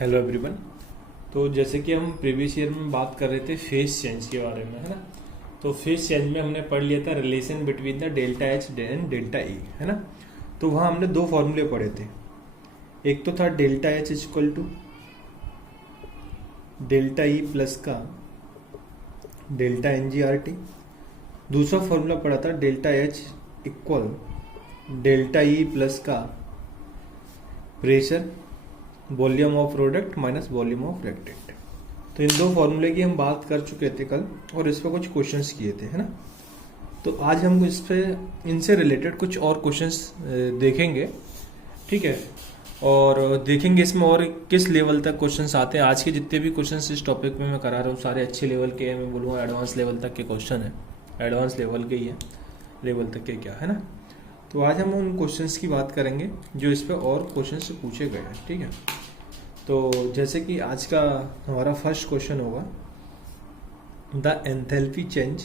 Hello everyone. तो जैसे कि हम प्रीवियस ईयर में बात कर रहे थे फेस चेंज के बारे में, है ना। तो फेस चेंज में हमने पढ़ लिया था relation between the delta H and delta E, है ना। तो वहाँ हमने दो फॉर्मूले पढ़े थे। एक तो था delta H equal to delta E plus का delta N G R T. दूसरा फॉर्मूला पढ़ा था delta H equal delta E plus का pressure volume of product minus volume of reactant. तो इन दो फॉर्मूले की हम बात कर चुके थे कल और इस पर कुछ क्वेश्चंस किए थे, है ना। तो आज हम इस पे इनसे रिलेटेड कुछ और क्वेश्चंस देखेंगे, ठीक है। और देखेंगे इसमें और किस लेवल तक क्वेश्चंस आते हैं। आज के जितने भी क्वेश्चंस इस टॉपिक में मैं करा रहा हूँ सारे अच्छे लेवल के हैं। मैं बोलूँगा एडवांस लेवल तक के क्वेश्चन है, एडवांस लेवल के ही है, लेवल तक के क्या है ना। तो आज हम उन क्वेश्चंस की बात करेंगे जो इस पर और क्वेश्चंस पूछे गए हैं, ठीक है। तो जैसे कि आज का हमारा फर्स्ट क्वेश्चन होगा the enthalpy change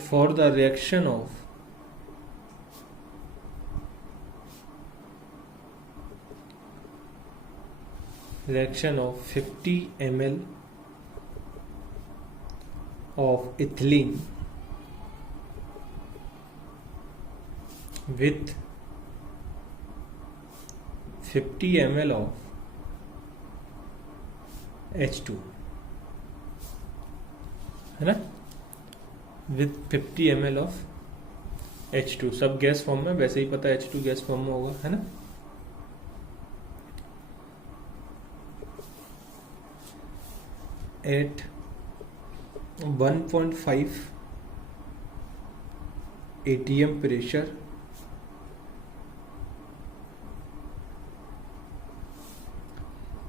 for the reaction of reaction of 50 ml of ethylene with 50 ml of H2, है ना, with 50 ml of H2। सब गैस फॉर्म में, वैसे ही पता है H2 गैस फॉर्म में होगा, है ना। at 1.5 atm pressure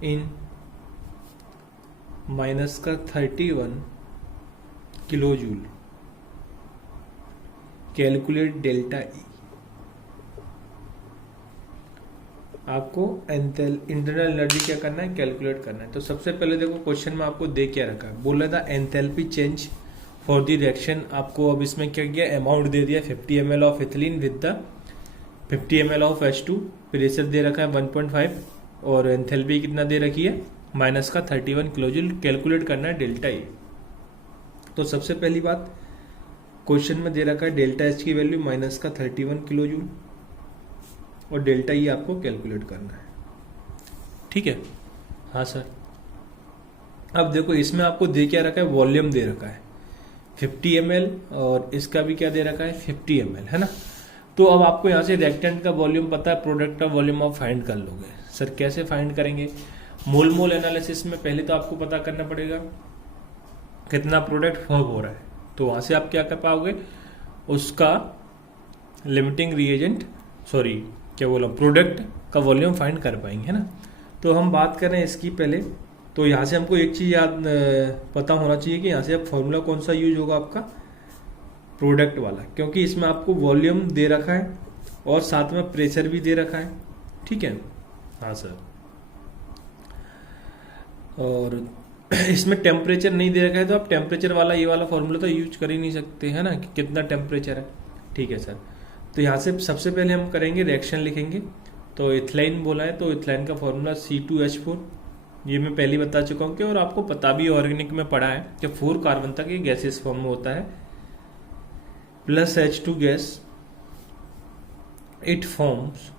in minus का 31 किलो जूल, कैलकुलेट डेल्टा ई। आपको इंटरनल एनर्जी क्या करना है, कैलकुलेट करना है। तो सबसे पहले देखो क्वेश्चन में आपको दे क्या रखा है, बोला था enthalpy change for the reaction. आपको अब इसमें क्या किया, अमाउंट दे दिया 50 ml of ethylene with the 50 ml of H2। Pressure दे रखा है 1.5 और एंथैल्पी कितना दे रखी है, माइनस का 31 किलो जूल। कैलकुलेट करना है डेल्टा ई। तो सबसे पहली बात क्वेश्चन में दे रखा है डेल्टा एच की वैल्यू माइनस का 31 किलो जूल और डेल्टा ई आपको कैलकुलेट करना है, ठीक है। हाँ सर। अब देखो इसमें आपको दे क्या रखा है, वॉल्यूम दे रखा है 50 ml और इसका भी क्या दे रखा है 50 ml, है ना। तो अब आपको यहाँ से रिएक्टेंट का वॉल्यूम पता है, प्रोडक्ट का वॉल्यूम आप फाइंड कर लोगे। सर कैसे फाइंड करेंगे, मोल एनालिसिस में पहले तो आपको पता करना पड़ेगा कितना प्रोडक्ट फॉर्म हो रहा है। तो वहां से आप क्या कर पाओगे, उसका लिमिटिंग रिएजेंट, सॉरी क्या बोला, प्रोडक्ट का वॉल्यूम फाइंड कर पाएंगे, है ना। तो हम बात कर रहे हैं इसकी पहले। तो यहाँ से हमको एक चीज़ याद पता होना चाहिए कि यहाँ से अब फॉर्मूला कौन सा यूज होगा, आपका प्रोडक्ट वाला, क्योंकि इसमें आपको वॉल्यूम दे रखा है और साथ में प्रेशर भी दे रखा है, ठीक है। हाँ सर। और इसमें टेम्परेचर नहीं दे रखा है तो आप टेम्परेचर वाला ये वाला फॉर्मूला तो यूज कर ही नहीं सकते, है ना, कि कितना टेम्परेचर है, ठीक है सर। तो यहाँ से सबसे पहले हम करेंगे रिएक्शन लिखेंगे। तो इथलाइन बोला है तो इथलाइन का फॉर्मूला C2H4, ये मैं पहले बता चुका हूँ कि, और आपको पता भी ऑर्गेनिक में पढ़ा है कि 4 कार्बन तक ये गैसेस फॉर्म में होता है, plus H2 gas, it forms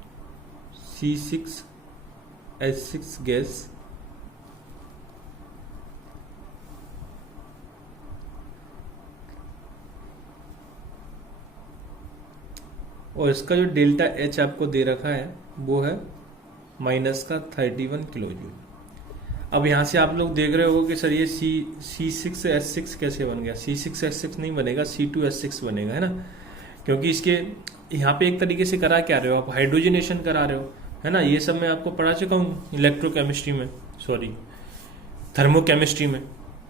C6H6 gas और इसका जो डेल्टा एच आपको दे रखा है वो है माइनस का 31 किलो जूल। अब यहाँ से आप लोग देख रहे हो कि सर ये C6H6 कैसे बन गया। C6H6 नहीं बनेगा, C2H6 बनेगा, है ना, क्योंकि इसके यहाँ पे एक तरीके से करा क्या रहे हो आप, हाइड्रोजनेशन करा रहे हो, है ना। ये सब मैं आपको पढ़ा चुका हूँ इलेक्ट्रोकेमिस्ट्री में, सॉरी थर्मोकेमिस्ट्री में,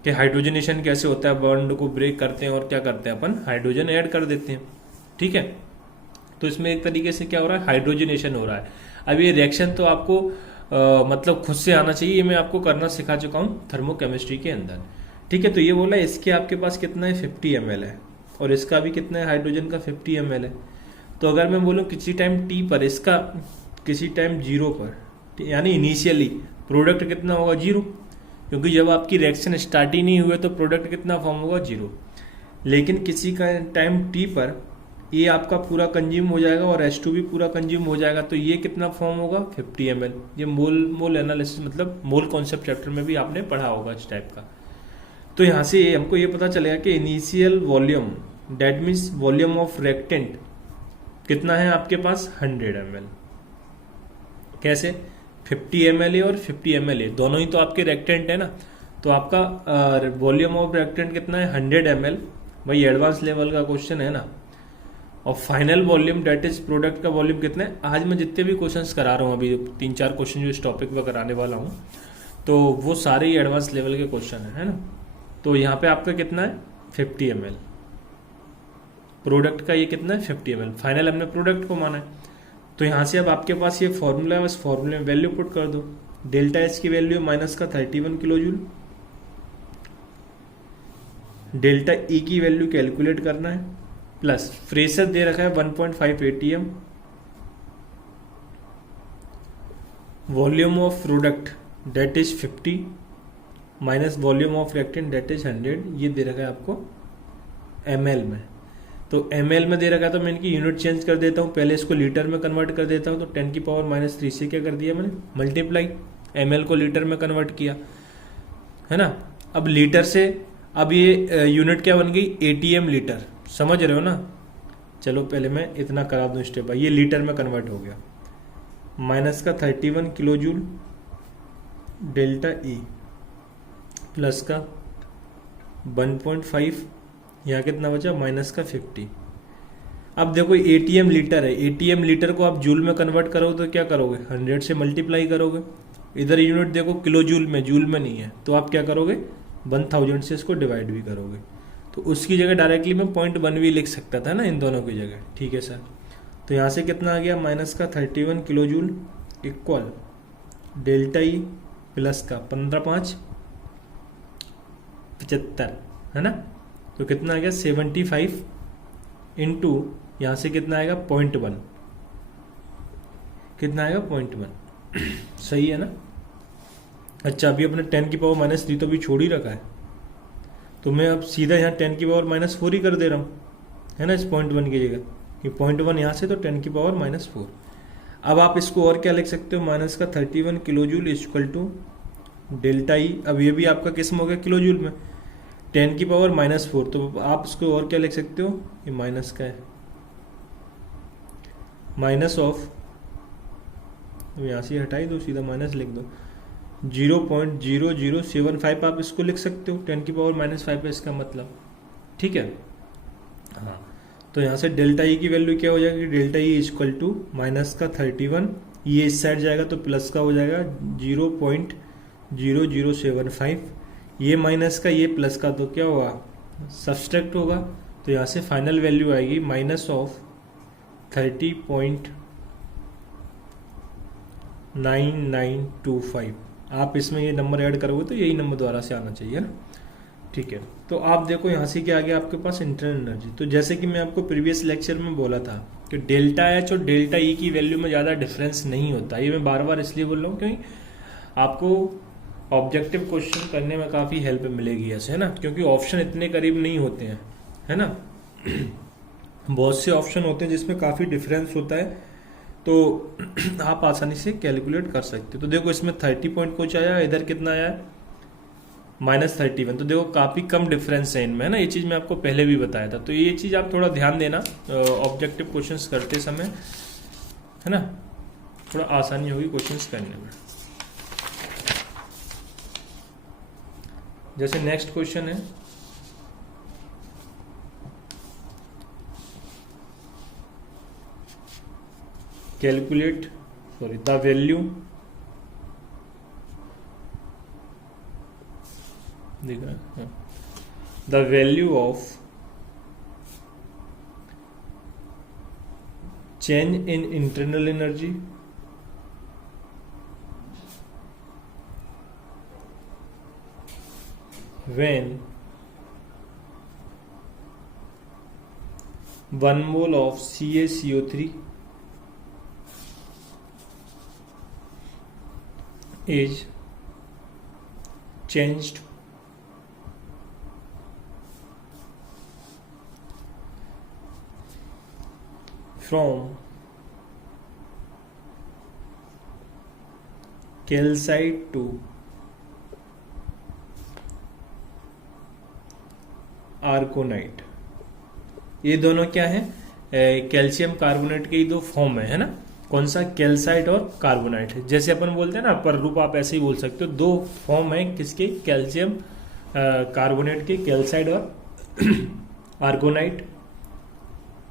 कि हाइड्रोजनेशन कैसे होता है, बॉन्ड को ब्रेक करते हैं और क्या करते हैं अपन, हाइड्रोजन ऐड कर देते हैं, ठीक है। तो इसमें एक तरीके से क्या हो रहा है, हाइड्रोजनेशन हो रहा है। अब ये रिएक्शन तो आपको मतलब खुद से आना चाहिए, ये मैं आपको करना सिखा चुका हूँ थर्मोकेमिस्ट्री के अंदर, ठीक है, तो ये बोला इसके आपके पास कितना है 50 ml है, और इसका भी कितना है हाइड्रोजन का 50 ml है। तो अगर मैं बोलूँ किसी टाइम टी पर इसका, किसी टाइम जीरो पर, यानी इनिशियली प्रोडक्ट कितना होगा जीरो, क्योंकि जब आपकी रिएक्शन स्टार्ट ही नहीं हुई तो प्रोडक्ट कितना फॉर्म होगा जीरो। लेकिन किसी का टाइम टी पर ये आपका पूरा कंज्यूम हो जाएगा और H2 भी पूरा कंज्यूम हो जाएगा, तो ये कितना फॉर्म होगा 50 ml। ये मोल एनालिसिस मतलब मोल कॉन्सेप्ट चैप्टर में भी आपने पढ़ा होगा इस टाइप का। तो यहाँ से हमको ये पता चलेगा कि initial volume that means volume of reactant कितना है आपके पास 100 ml। कैसे 50 ml और 50 ml दोनों ही तो आपके रिएक्टेंट है ना, तो आपका वॉल्यूम ऑफ रिएक्टेंट कितना है 100 ml। भाई एडवांस लेवल का क्वेश्चन है ना। और final volume that is product का वॉल्यूम कितना है। आज मैं जितने भी क्वेश्चंस करा रहा हूँ, अभी 3-4 क्वेश्चन जो इस टॉपिक पर कराने वाला हूँ, तो वो सारे ही एडवांस लेवल के क्वेश्चन है ना। तो यहाँ पे आपका कितना है 50 ml, प्रोडक्ट का ये कितना है 50 ml, फाइनल हमने प्रोडक्ट को माना है। तो यहाँ से अब आपके पास ये फॉर्मूला है, बस फॉर्मूले में वैल्यू पुट कर दो। डेल्टा एच की वैल्यू माइनस का 31 किलो जूल, डेल्टा ई की वैल्यू कैलकुलेट करना है, प्लस प्रेशर दे रखा है 1.5 atm, volume of product that is 50 minus volume of reactant that is 100, ये दे रखा है आपको ml में। तो ml में दे रखा है तो मैं इनकी यूनिट चेंज कर देता हूँ, पहले इसको लीटर में कन्वर्ट कर देता हूँ। तो 10⁻³ से क्या कर दिया मैंने मल्टीप्लाई, ml को लीटर में कन्वर्ट किया है ना। अब लीटर से अब ये यूनिट क्या बन गई atm लीटर, समझ रहे हो ना। चलो पहले मैं इतना करा दूं स्टेप बाय, ये लीटर में कन्वर्ट हो गया, माइनस का 31 kilo joule delta E plus का 1.5, यहाँ कितना बचा माइनस का 50। अब देखो एटीएम लीटर है, एटीएम लीटर को आप जूल में कन्वर्ट करोगे तो क्या करोगे 100 से मल्टीप्लाई करोगे। इधर यूनिट देखो किलो जूल में, जूल में नहीं है, तो आप क्या करोगे 1000 से इसको डिवाइड भी करोगे। तो उसकी जगह डायरेक्टली मैं 0.1 भी लिख सकता था ना इन दोनों की जगह, ठीक है सर। तो यहाँ से कितना आ गया माइनस का 31 kilo joule equal delta E plus का 15×5 75 है ना। तो कितना आ गया 75 इंटू यहाँ से कितना आएगा 0.1, कितना आएगा 0.1 सही है ना। अच्छा अभी अपने 10⁻³ तो भी छोड़ ही रखा है, तो मैं अब सीधा यहाँ 10⁻⁴ ही कर दे रहा हूँ है ना, इस 0.1 की जगह। ये 0.1 यहाँ से तो 10⁻⁴। अब आप इसको और क्या लिख सकते हो, माइनस का 31 kilo joule equal to delta E. अब ये भी आपका किस्म हो गया किलो जूल में, 10⁻⁴, तो आप इसको और क्या लिख सकते हो, ये माइनस का है, माइनस ऑफ, यहाँ से हटाई दो, सीधा माइनस लिख दो, 0.0075 आप इसको लिख सकते हो, 10⁻⁵ है इसका मतलब, ठीक है। हाँ तो यहाँ से डेल्टा ई की वैल्यू क्या हो जाएगी, delta E equal to minus का 31, ये इस साइड जाएगा तो प्लस का हो जाएगा 0.0075, ये माइनस का ये प्लस का, तो क्या होगा सब्सट्रैक्ट होगा। तो यहाँ से फाइनल वैल्यू आएगी माइनस ऑफ 30.9925। आप इसमें ये नंबर ऐड करोगे तो यही नंबर दोबारा से आना चाहिए ना, ठीक है। तो आप देखो यहाँ से क्या आ गया आपके पास इंटरनल एनर्जी। तो जैसे कि मैं आपको प्रीवियस लेक्चर में बोला था कि डेल्टा एच और डेल्टा ई की वैल्यू में ज़्यादा डिफरेंस नहीं होता। ये मैं बार बार इसलिए बोल रहा हूँ क्योंकि आपको ऑब्जेक्टिव क्वेश्चन करने में काफ़ी हेल्प मिलेगी ऐसे, है ना, क्योंकि ऑप्शन इतने करीब नहीं होते हैं, है ना। बहुत से ऑप्शन होते हैं जिसमें काफ़ी डिफरेंस होता है, तो आप आसानी से कैलकुलेट कर सकते हो। तो देखो इसमें 30 पॉइंट कुछ आया, इधर कितना आया -31, तो देखो काफ़ी कम डिफरेंस है इनमें, है ना। ये चीज़ मैं आपको पहले भी बताया था, तो ये चीज़ आप थोड़ा ध्यान देना ऑब्जेक्टिव क्वेश्चंस करते समय, है ना, थोड़ा आसानी होगी क्वेश्चंस करने में। जैसे नेक्स्ट क्वेश्चन है, कैलकुलेट द वैल्यू, देख रहे हैं, the value of change in internal energy when 1 mole of CaCO3 is changed from calcite to आर्गोनाइट। ये दोनों क्या है? कैल्शियम कार्बोनेट के ही दो फॉर्म है ना? कौन सा? कैल्साइट और कार्बोनाइट। जैसे अपन बोलते हैं ना, पर रूप आप ऐसे ही बोल सकते हो। दो फॉर्म है किसके? कैल्शियम कार्बोनेट के, कैल्साइट और aragonite.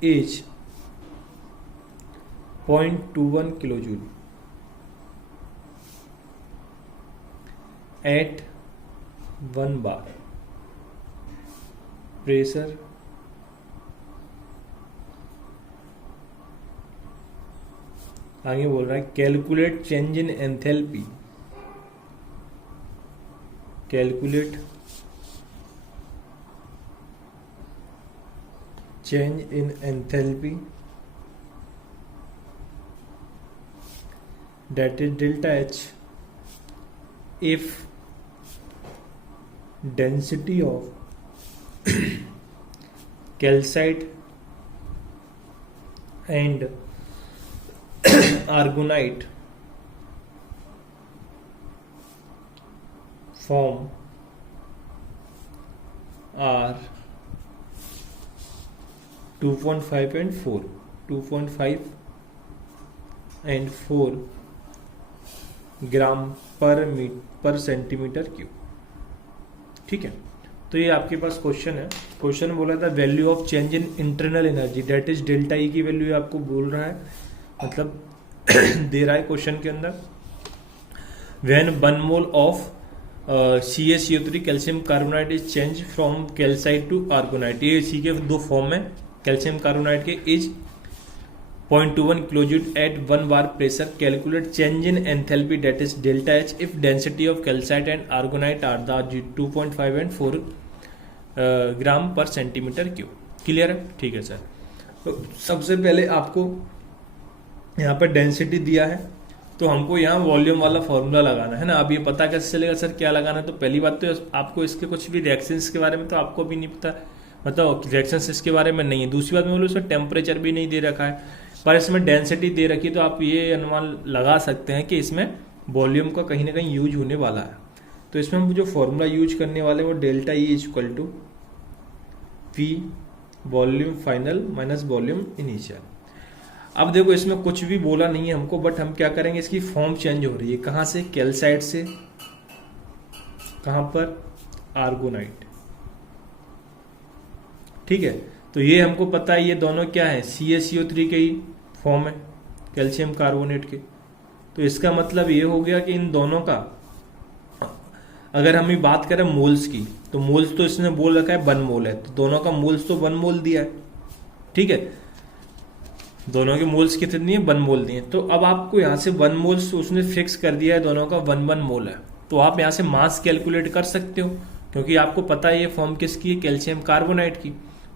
Is 0.21 kilo joule at 1 bar pressure आगे बोल रहा है calculate change in enthalpy. Calculate change in enthalpy that is delta H if density of calcite and argonite form are 2.5 and 4, 2.5 and 4 ग्राम पर centimetre cube. ठीक है, तो ये आपके पास क्वेश्चन है। क्वेश्चन बोला था value of change in internal energy that is delta E की वैल्यू आपको बोल रहा है, मतलब दे रहा है क्वेश्चन के अंदर। When 1 mole of CaCO3 calcium carbonite is change from calcite to aragonite. ये इसी के दो फॉर्म है कैल्शियम कार्बोनाइट के। Is 0.21 kilojule at 1 bar pressure. Calculate change in enthalpy that is delta H if density of calcite and argonite are the 2.5 and 4 ग्राम पर centimetre cube. Clear है? ठीक है सर। तो सबसे पहले आपको यहाँ पर डेंसिटी दिया है, तो हमको यहाँ वॉल्यूम वाला फॉर्मूला लगाना है ना। अब ये पता कैसे चलेगा सर क्या लगाना है? तो पहली बात तो आपको इसके कुछ भी रिएक्शंस के बारे में तो आपको भी नहीं पता, मतलब रिएक्शंस इसके बारे में नहीं है। दूसरी बात मैं बोलूँ इसमें टेम्परेचर भी नहीं दे रखा है, पर इसमें डेंसिटी दे रखी, तो आप ये अनुमान लगा सकते हैं कि इसमें वॉल्यूम का कहीं ना कहीं यूज होने वाला है। तो इसमें हम जो फॉर्मूला यूज करने वाले वो delta E is equal to P volume final minus volume initial. अब देखो इसमें कुछ भी बोला नहीं है हमको, बट हम क्या करेंगे, इसकी फॉर्म चेंज हो रही है। कहाँ से? कैल्साइट से कहाँ पर? आर्गोनाइट। ठीक है, तो ये हमको पता है ये दोनों क्या है? CaCO3 के ही फॉर्म है कैल्शियम कार्बोनेट के। तो इसका मतलब ये हो गया कि इन दोनों का अगर हम बात करें मोल्स की, तो मोल्स तो इसने बोल रखा है 1 मोल है, तो दोनों का मोल्स तो 1 मोल दिया है। ठीक है, दोनों के मोल्स कितनी है? 1 मोल दिए। तो अब आपको यहाँ से 1 मोल्स उसने फिक्स कर दिया है, दोनों का 1 मोल है। तो आप यहाँ से मास कैलकुलेट कर सकते हो, क्योंकि आपको पता है ये फॉर्म किसकी है? कैल्शियम कार्बोनाइट की,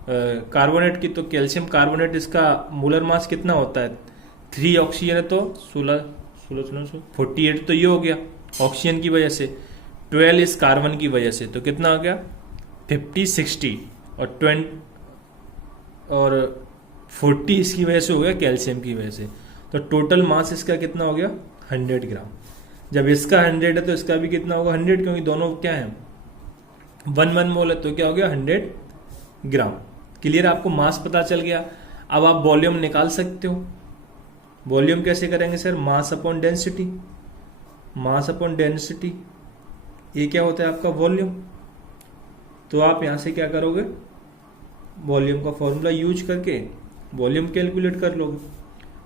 कार्बोनेट की। तो कैल्शियम कार्बोनेट इसका मोलर मास कितना होता है? 3 ऑक्सीजन है तो 48, तो ये हो गया ऑक्सीजन की वजह से, 12 इस कार्बन की वजह से, तो कितना हो गया? 50, 60 और 20 और 40 इसकी वजह से हो गया कैल्शियम की वजह से। तो टोटल मास इसका कितना हो गया? 100 ग्राम। जब इसका 100 है तो इसका भी कितना होगा? 100, क्योंकि दोनों क्या है? 1 मोल है, तो क्या हो गया? 100 ग्राम। क्लियर? आपको मास पता चल गया। अब आप वॉल्यूम निकाल सकते हो। वॉल्यूम कैसे करेंगे sir? Mass upon density. Mass upon density ये क्या होता है आपका? वॉल्यूम। तो आप यहां से क्या करोगे? वॉल्यूम का फॉर्मूला यूज करके वॉल्यूम कैलकुलेट कर लोगे।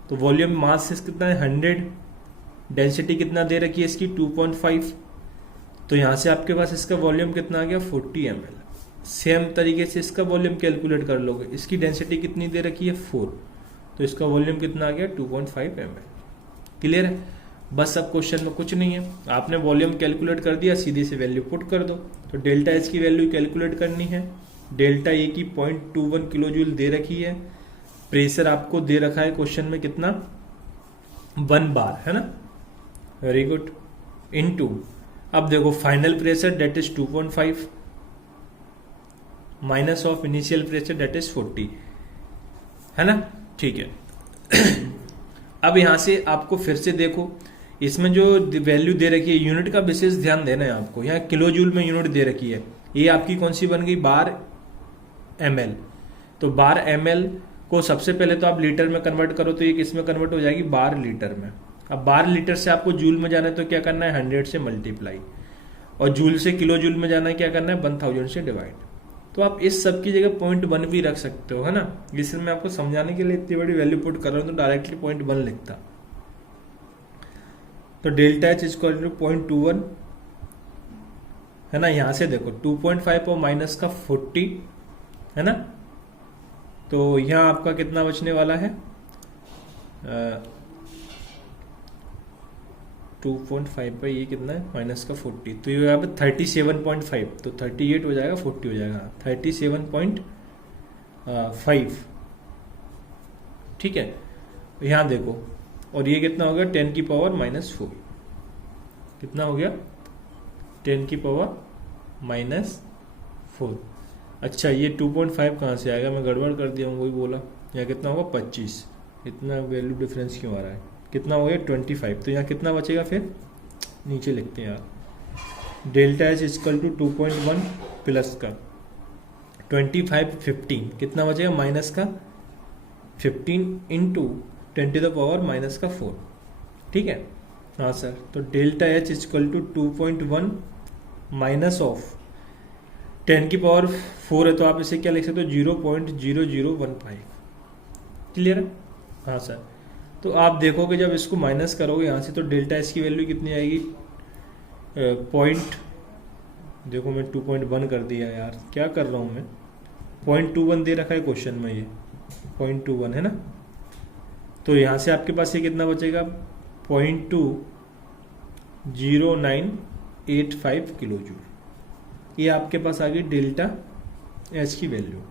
तो वॉल्यूम मास कितना है? 100। डेंसिटी कितना दे रखी है इसकी? 2.5। तो यहां से आपके पास इसका वॉल्यूम कितना आ गया? 40 ml। सेम तरीके से इसका वॉल्यूम कैलकुलेट कर लोगे। इसकी डेंसिटी कितनी दे रखी है? 4, तो इसका वॉल्यूम कितना आ गया? 2.5 ml। क्लियर है? बस अब क्वेश्चन में कुछ नहीं है, आपने वॉल्यूम कैलकुलेट कर दिया, सीधे से वैल्यू पुट कर दो। तो डेल्टा एच की वैल्यू कैलकुलेट करनी है। डेल्टा ए की 0.21 किलो जूल दे रखी है। प्रेशर आपको दे रखा है क्वेश्चन में कितना, 1 बार, है ना, वेरी गुड, इनटू, अब देखो final pressure that is 2.5 minus of initial pressure that is 40, है ना, ठीक है। अब यहां से आपको फिर से देखो, इसमें जो वैल्यू दे रखी है, यूनिट का विशेष ध्यान देना है आपको। यहाँ किलो जूल में यूनिट दे रखी है, ये आपकी कौन सी बन गई, बार ml। तो बार ml को सबसे पहले तो आप लीटर में कन्वर्ट करो, तो ये किस में कन्वर्ट हो जाएगी, बार लीटर में। अब बार लीटर से आपको जूल में जाना है तो क्या करना है, 100 से मल्टीप्लाई, और जूल से किलो जूल में जाना है, क्या करना है, 1000 से डिवाइड। तो आप इस सब की जगह 0.1 भी रख सकते हो, है ना। इसमें मैं आपको समझाने के लिए इतनी बड़ी वैल्यू पुट कर रहा हूं, तो डायरेक्टली 0.1 लिखता। तो डेल्टा एच इक्वल टू 0.21, है ना। यहां से देखो 2.5 और माइनस का 40, है ना। तो यहां आपका कितना बचने वाला है, 2.5 पर ये कितना है, माइनस का 40, तो ये यहाँ पे 37.5, तो 38 हो जाएगा, 40 हो जाएगा, 37.5, ठीक है। यहाँ देखो, और ये कितना हो गया, 10 की पावर -4, कितना हो गया, 10 की पावर -4। अच्छा, ये 2.5 कहाँ से आएगा, मैं गड़बड़ कर दिया हूँ, वही बोला। यहाँ कितना होगा, 25, इतना वैल्यू डिफरेंस क्यों आ रहा है, कितना हो गया, 25। तो यहाँ कितना बचेगा, फिर नीचे लिखते हैं यार, delta H equal to 2.1 plus का 25 15, कितना बचेगा, माइनस का 15 इंटू 10 टू द पावर -4, ठीक है। हाँ सर, तो delta H equal to 2.1 minus of 10 की पावर 4 है, तो आप इसे क्या लिख सकते हो, 0.0015, क्लियर है। हाँ सर, तो आप देखोगे जब इसको माइनस करोगे यहाँ से, तो डेल्टा एच की वैल्यू कितनी आएगी, देखो मैं 2.1 कर दिया यार, क्या कर रहा हूँ मैं, 0.21 दे रखा है क्वेश्चन में, ये 0.21 है ना। तो यहाँ से आपके पास ये कितना बचेगा, 0.2985 किलो जूल, ये आपके पास आ गई डेल्टा एच की वैल्यू।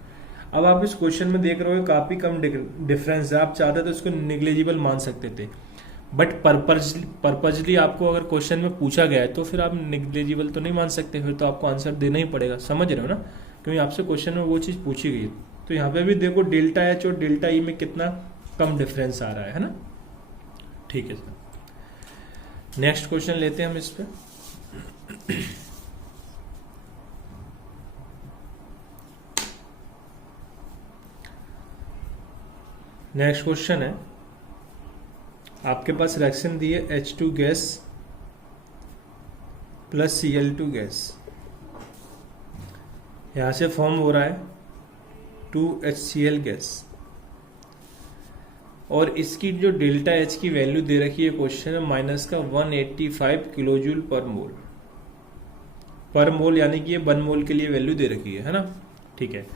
अब आप इस क्वेश्चन में देख रहे हो काफी कम डिफरेंस है, आप चाहते तो इसको निग्लेजिबल मान सकते थे, बट पर्पजली आपको अगर क्वेश्चन में पूछा गया है तो फिर आप निग्लेजिबल तो नहीं मान सकते, फिर तो आपको आंसर देना ही पड़ेगा, समझ रहे हो ना, क्योंकि आपसे क्वेश्चन में वो चीज पूछी गई है। तो यहाँ पे भी देखो डेल्टा एच और डेल्टा ई में कितना कम डिफरेंस आ रहा है ना, ठीक है सर। नेक्स्ट क्वेश्चन लेते हैं हम इस पे। नेक्स्ट क्वेश्चन है, आपके पास रिएक्शन दी है H2 gas plus Cl2 gas, यहां से फॉर्म हो रहा है 2HCl गैस, और इसकी जो डेल्टा एच की वैल्यू दे रखी है क्वेश्चन में, माइनस का 185 किलो जूल पर मोल, यानी कि ये 1 मोल के लिए वैल्यू दे रखी है ना, ठीक है।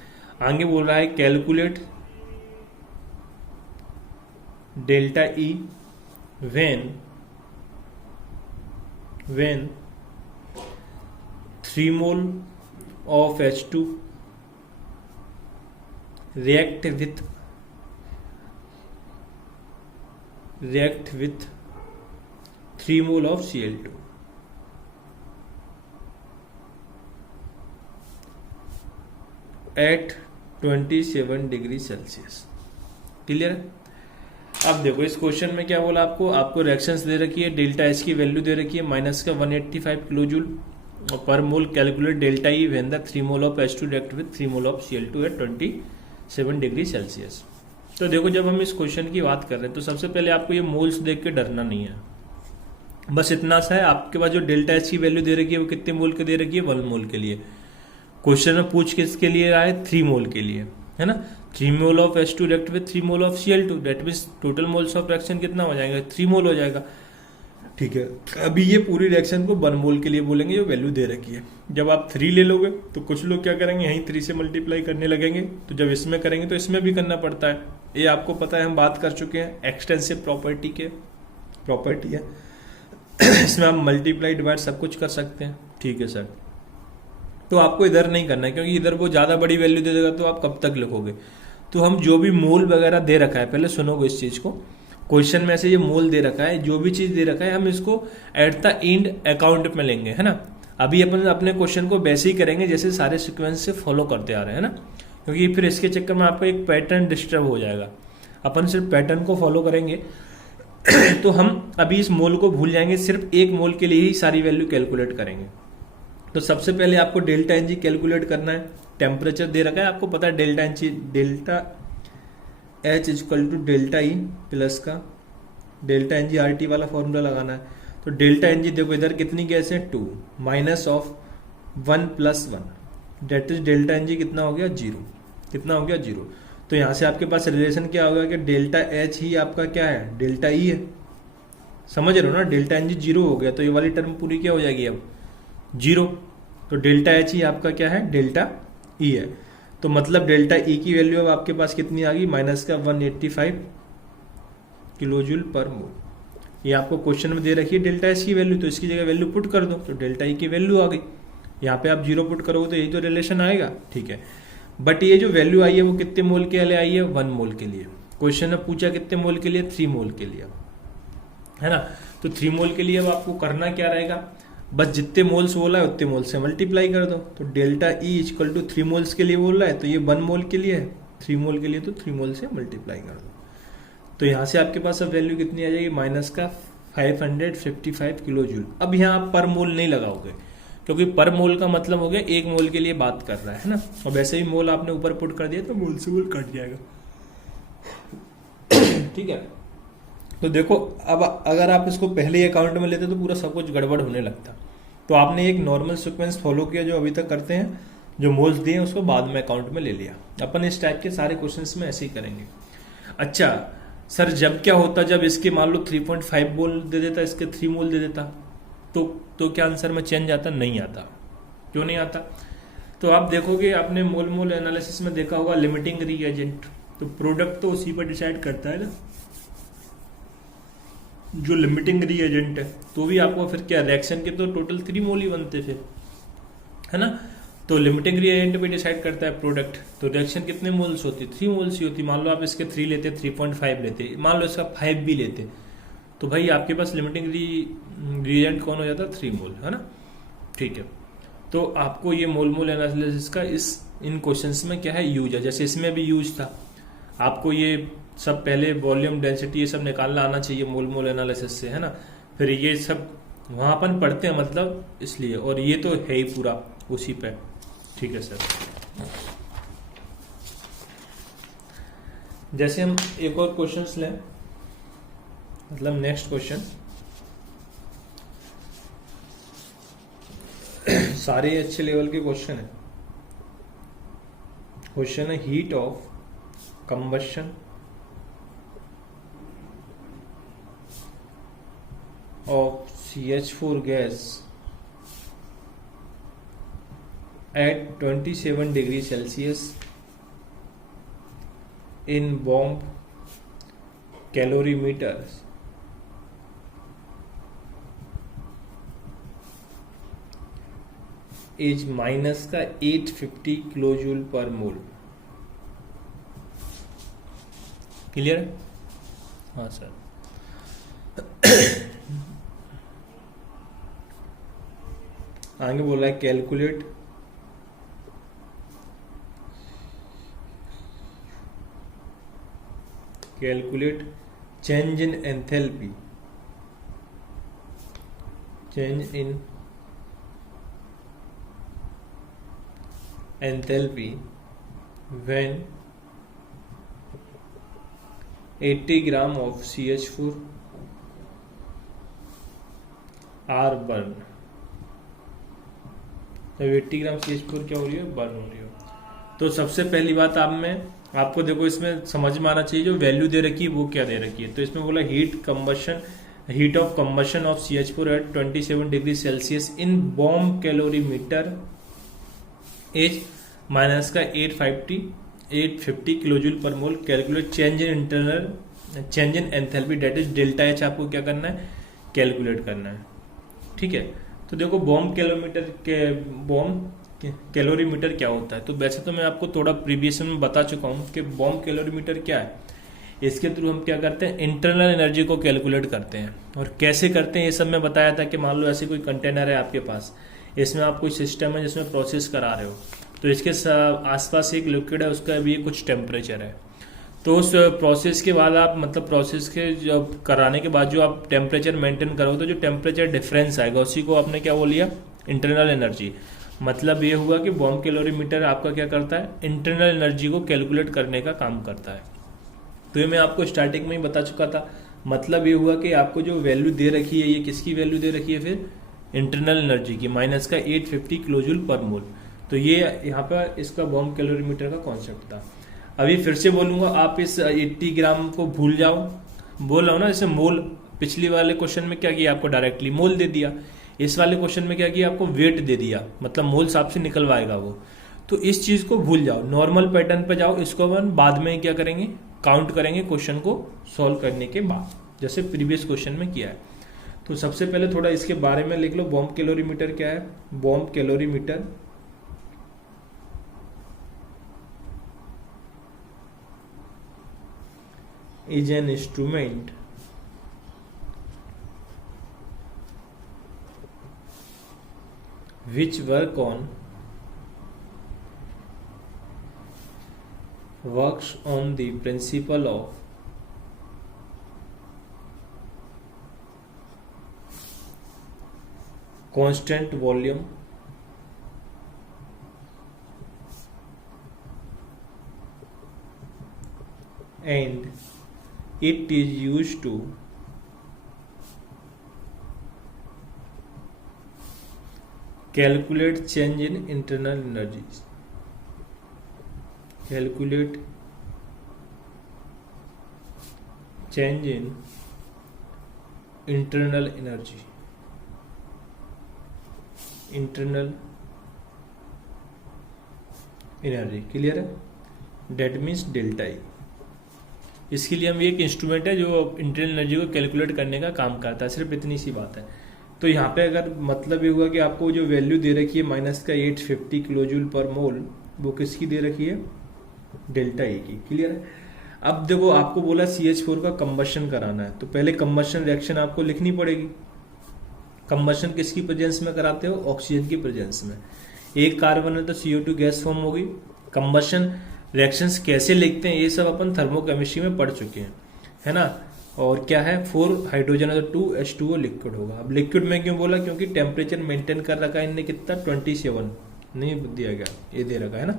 आगे बोल रहा है calculate delta E when 3 mole of H2 react with 3 mole of Cl2 at 27 degree Celsius, clear है। अब देखो इस क्वेश्चन में क्या बोला आपको रिएक्शंस दे रखी है, डेल्टा एच की वैल्यू दे रखी है माइनस का 185 kilo joule per mole, calculate delta E when the 3 mole of H2 react with 3 mole of Cl2 at 27 degree Celsius. तो देखो जब हम इस क्वेश्चन की बात कर रहे हैं तो सबसे पहले आपको ये मोल्स देख के डरना नहीं है, बस इतना सा है, आपके पास जो डेल्टा एच की वैल्यू दे रखी है वो कितने मोल के दे रखी है, 1 मोल के लिए। क्वेश्चन में पूछ किसके लिए रहा है, 3 मोल के लिए, है ना। 3 mole of H2 react with 3 mole of Cl2, that means total moles of reaction कितना हो जाएगा, 3 मोल हो जाएगा, ठीक है। अभी ये पूरी रिएक्शन को 1 मोल के लिए बोलेंगे, जो वैल्यू दे रखी है। जब आप 3 ले लोगे तो कुछ लोग क्या करेंगे, यहीं 3 से मल्टीप्लाई करने लगेंगे, तो जब इसमें करेंगे तो इसमें भी करना पड़ता है, ये आपको पता है, हम बात कर चुके हैं एक्सटेंसिव प्रॉपर्टी है। इसमें आप मल्टीप्लाई डिवाइड सब कुछ कर सकते हैं, ठीक है सर। तो आपको इधर नहीं करना है, क्योंकि इधर वो ज़्यादा बड़ी वैल्यू दे देगा तो आप कब तक लिखोगे। तो हम जो भी मोल वगैरह दे रखा है, पहले सुनोगे इस चीज़ को, क्वेश्चन में से ये मोल दे रखा है, जो भी चीज़ दे रखा है हम इसको एट द एंड अकाउंट में लेंगे, है ना। अभी अपन अपने क्वेश्चन को वैसे ही करेंगे जैसे सारे सीक्वेंस से फॉलो करते आ रहे हैं ना, क्योंकि फिर इसके चक्कर में आपका एक पैटर्न डिस्टर्ब हो जाएगा। अपन सिर्फ पैटर्न को फॉलो करेंगे तो हम अभी इस मोल को भूल जाएंगे, सिर्फ एक मोल के लिए ही सारी वैल्यू कैलकुलेट करेंगे। तो सबसे पहले आपको डेल्टा एनजी कैलकुलेट करना है। टेम्परेचर दे रखा है, आपको पता है delta N G, delta H is equal to delta E plus का डेल्टा एनजी आर टी वाला फॉर्मूला लगाना है। तो डेल्टा एनजी देखो इधर कितनी गैस है 2 माइनस ऑफ 1 प्लस 1 डेट इज डेल्टा एनजी कितना हो गया 0, कितना हो गया 0। तो यहाँ से आपके पास रिलेशन क्या होगा कि डेल्टा एच ही आपका क्या है डेल्टा ई है, समझ रहे हो ना। डेल्टा एनजी 0 हो गया तो ये वाली टर्म पूरी क्या हो जाएगी अब 0। तो डेल्टा एच ही आपका क्या है डेल्टा ई है। तो मतलब डेल्टा ई की वैल्यू अब आपके पास कितनी आ गई माइनस का 185 किलो जूल पर मोल। ये आपको क्वेश्चन में दे रखी है डेल्टा एच की वैल्यू, तो इसकी जगह वैल्यू पुट कर दो तो डेल्टा ई की वैल्यू आ गई। यहाँ पे आप 0 पुट करोगे तो यही तो रिलेशन आएगा, ठीक है। बट ये जो वैल्यू आई है वो कितने मोल के लिए आई है 1 मोल के लिए। क्वेश्चन में पूछा कितने मोल के लिए 3 मोल के लिए, है ना। तो 3 मोल के लिए अब आपको करना क्या रहेगा, बस जितने मोल्स बोला है उतने मोल से मल्टीप्लाई कर दो। तो delta E equal to 3 moles के लिए बोल रहा है तो ये 1 मोल के लिए है, 3 मोल के लिए तो 3 मोल से मल्टीप्लाई कर दो। तो यहाँ से आपके पास अब वैल्यू कितनी आ जाएगी माइनस का 555 किलो जूल। अब यहाँ आप पर मोल नहीं लगाओगे, क्योंकि पर मोल का मतलब हो गया 1 मोल के लिए बात कर रहा है ना। और वैसे ही मोल आपने ऊपर पुट कर दिया तो मोल से मोल कट जाएगा, ठीक है। तो देखो अब अगर आप इसको पहले ही अकाउंट में लेते तो पूरा सब कुछ गड़बड़ होने लगता। तो आपने एक नॉर्मल सीक्वेंस फॉलो किया जो अभी तक करते हैं, जो मोल्स दिए उसको बाद में अकाउंट में ले लिया। अपन इस टाइप के सारे क्वेश्चंस में ऐसे ही करेंगे। अच्छा सर जब क्या होता जब इसके मान लो 3.5 मोल दे देता, इसके 3 मोल दे देता, तो क्या आंसर में चेंज आता? नहीं आता। क्यों नहीं आता? तो आप देखोगे आपने मोल मोल एनालिसिस में देखा होगा लिमिटिंग रिएजेंट, तो प्रोडक्ट तो उसी पर डिसाइड करता है ना, जो लिमिटिंग रिएजेंट है। तो भी आपको फिर क्या रिएक्शन के तो टोटल 3 मोल ही बनते फिर, है ना। तो लिमिटिंग रिएजेंट पे डिसाइड करता है प्रोडक्ट। तो रिएक्शन कितने मोल्स होती? 3 मोल्स ही होती। मान लो आप इसके 3 लेते, 3.5 लेते, मान लो इसका 5 भी लेते, तो भाई आपके पास लिमिटिंग रिएजेंट कौन हो जाता? 3 मोल, है ना, ठीक है। तो आपको ये मोल मोल एनालिसिस का इन क्वेश्चंस में क्या है यूज है। जैसे इसमें भी यूज था, आपको ये सब पहले वॉल्यूम डेंसिटी ये सब निकालना आना चाहिए मोल मोल एनालिसिस से, है ना। फिर ये सब वहां अपन पढ़ते हैं मतलब इसलिए, और ये तो है ही पूरा उसी पे, ठीक है सर। जैसे हम एक और क्वेश्चन लें, मतलब नेक्स्ट क्वेश्चन सारे अच्छे लेवल के क्वेश्चन है। क्वेश्चन है heat of combustion of CH4 gas at 27 degrees Celsius in bomb calorimeter is minus का 850 किलो जूल पर मोल। क्लियर है? हाँ सर। आगे बोला है calculate change in enthalpy, change in enthalpy when 80 gram of CH4 are burn. तो 80 ग्राम CH4 क्या हो रही है? बर्न हो रही है। तो सबसे पहली बात आपको देखो इसमें समझ में आना चाहिए जो वैल्यू दे रखी है वो क्या दे रखी है। तो इसमें बोला heat of combustion of CH4 at 27 degree Celsius in bomb calorimeter as minus का 850 kilo joule per mole. Calculate change in enthalpy that is delta H. आपको क्या करना है? कैलकुलेट करना है। ठीक है, तो देखो बॉम्ब कैलोरीमीटर क्या होता है। तो वैसे तो मैं आपको थोड़ा प्रीवियस में बता चुका हूँ कि बॉम्ब कैलोरीमीटर क्या है। इसके थ्रू हम क्या करते हैं, इंटरनल एनर्जी को कैलकुलेट करते हैं। और कैसे करते हैं ये सब मैं बताया था कि मान लो ऐसे कोई कंटेनर है आपके पास, इसमें आप कोई सिस्टम है जिसमें प्रोसेस करा रहे हो, तो इसके आसपास एक लिक्विड है, उसका भी कुछ टेम्परेचर है। तो उस प्रोसेस के बाद आप मतलब प्रोसेस के जब कराने के बाद जो आप टेम्परेचर मेंटेन करो, तो जो टेम्परेचर डिफरेंस आएगा उसी को आपने क्या बोल लिया, इंटरनल एनर्जी। मतलब ये हुआ कि बॉम्ब कैलोरीमीटर आपका क्या करता है, इंटरनल एनर्जी को कैलकुलेट करने का काम करता है। तो ये मैं आपको स्टार्टिंग में ही बता चुका था। मतलब ये हुआ कि आपको जो वैल्यू दे रखी है, ये किसकी वैल्यू दे रखी है, फिर इंटरनल एनर्जी की, माइनस का 850 किलोजूल पर मोल। तो ये यहाँ पर इसका बॉम्ब कैलोरीमीटर का कॉन्सेप्ट था। अभी फिर से बोलूंगा, आप इस 80 ग्राम को भूल जाओ, बोल रहा हूँ ना, जैसे मोल पिछले वाले क्वेश्चन में क्या किया, आपको डायरेक्टली मोल दे दिया। इस वाले क्वेश्चन में क्या किया, आपको वेट दे दिया, मतलब मोल हिसाब से निकलवाएगा वो। तो इस चीज को भूल जाओ, नॉर्मल पैटर्न पे जाओ। इसको अपन बाद में क्या करेंगे, काउंट करेंगे क्वेश्चन को सॉल्व करने के बाद, जैसे प्रीवियस क्वेश्चन में किया है। तो सबसे पहले थोड़ा इसके बारे में लिख लो, बॉम्ब कैलोरीमीटर क्या है। Bomb calorimeter is an instrument which works on the principle of constant volume and it is used to calculate change in internal energies. Calculate change in internal energy. Internal energy clear है, that means delta E. इसके लिए हम एक instrument है जो internal energy को calculate करने का काम करता है, सिर्फ इतनी सी बात है। तो यहाँ पे अगर मतलब ये हुआ कि आपको जो वैल्यू दे रखी है माइनस का 850 किलोजूल पर मोल, वो किसकी दे रखी है, डेल्टा ई की। क्लियर है। अब देखो आपको बोला CH4 का कंबशन कराना है, तो पहले कंबशन रिएक्शन आपको लिखनी पड़ेगी। कंबशन किसकी प्रेजेंस में कराते हो, ऑक्सीजन की प्रेजेंस में। एक कार्बन है तो CO2 गैस फॉर्म होगी। कंबशन रिएक्शंस कैसे लिखते हैं ये सब अपन थर्मोकेमिस्ट्री में पढ़ चुके हैं, है ना। और क्या है, 4 हाइड्रोजन है तो 2H2O लिक्विड होगा। अब लिक्विड में क्यों बोला, क्योंकि टेम्परेचर मेंटेन कर रखा है इनने कितना, 27 नहीं दिया गया, ये दे रखा है ना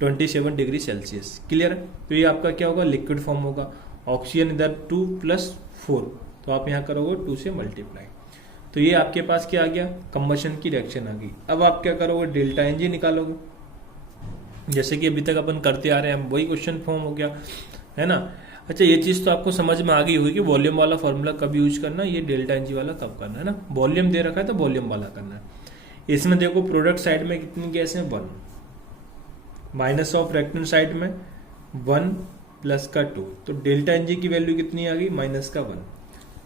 27 डिग्री सेल्सियस। क्लियर है। तो ये आपका क्या होगा, लिक्विड फॉर्म होगा। ऑक्सीजन इधर 2 + 4, तो आप यहाँ करोगे 2 से मल्टीप्लाई, तो ये आपके पास क्या आ गया, कंबशन की रिएक्शन आ गई। अब आप क्या करोगे, डेल्टा एनजी निकालोगे, जैसे कि अभी तक अपन करते आ रहे हैं, वही क्वेश्चन फॉर्म हो गया, है ना। अच्छा, ये चीज तो आपको समझ में आ गई होगी कि वॉल्यूम वाला फॉर्मूला कब यूज करना, ये डेल्टा एनजी वाला कब करना है ना। वॉल्यूम दे रखा है तो वॉल्यूम वाला करना है। इसमें देखो प्रोडक्ट साइड में कितनी गैस है, 1, माइनस ऑफ रिएक्टेंट साइड में 1 + का 2, तो डेल्टा एनजी की वैल्यू कितनी आ गई, -1।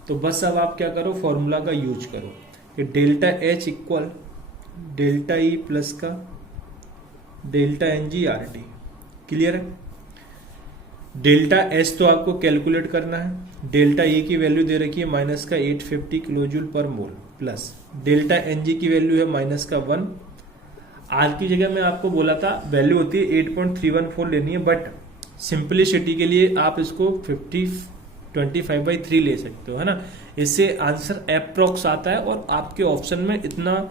तो बस अब आप क्या करो, फॉर्मूला का यूज करो कि delta H equal delta E plus का delta N G R T. Clear है। डेल्टा एच तो आपको कैलकुलेट करना है, डेल्टा ई की वैल्यू दे रखी है माइनस का 850 किलोजूल पर मोल, प्लस डेल्टा एनजी की वैल्यू है -1। आर की जगह मैं आपको बोला था वैल्यू होती है 8.314 लेनी है, बट सिंपलिसिटी के लिए आप इसको 25/3 ले सकते हो, है ना। इससे आंसर अप्रोक्स आता है और आपके ऑप्शन में इतना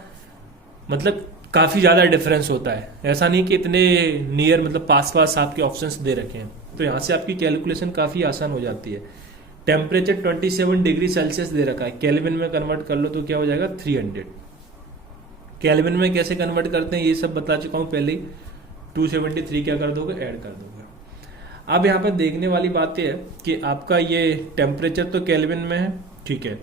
मतलब काफी ज्यादा डिफरेंस होता है। ऐसा नहीं कि इतने नियर मतलब पास पास आपके ऑप्शंस दे रखे हैं, तो यहाँ से आपकी कैलकुलेशन काफी आसान हो जाती है। टेम्परेचर 27 डिग्री सेल्सियस दे रखा है, केल्विन में कन्वर्ट कर लो तो क्या हो जाएगा 300। केल्विन में कैसे कन्वर्ट करते हैं ये सब बता चुका हूँ पहले ही। 273 क्या कर दोगे, ऐड कर दोगे। अब यहाँ पर देखने वाली बात यह है कि आपका ये टेम्परेचर तो केल्विन में है, ठीक है।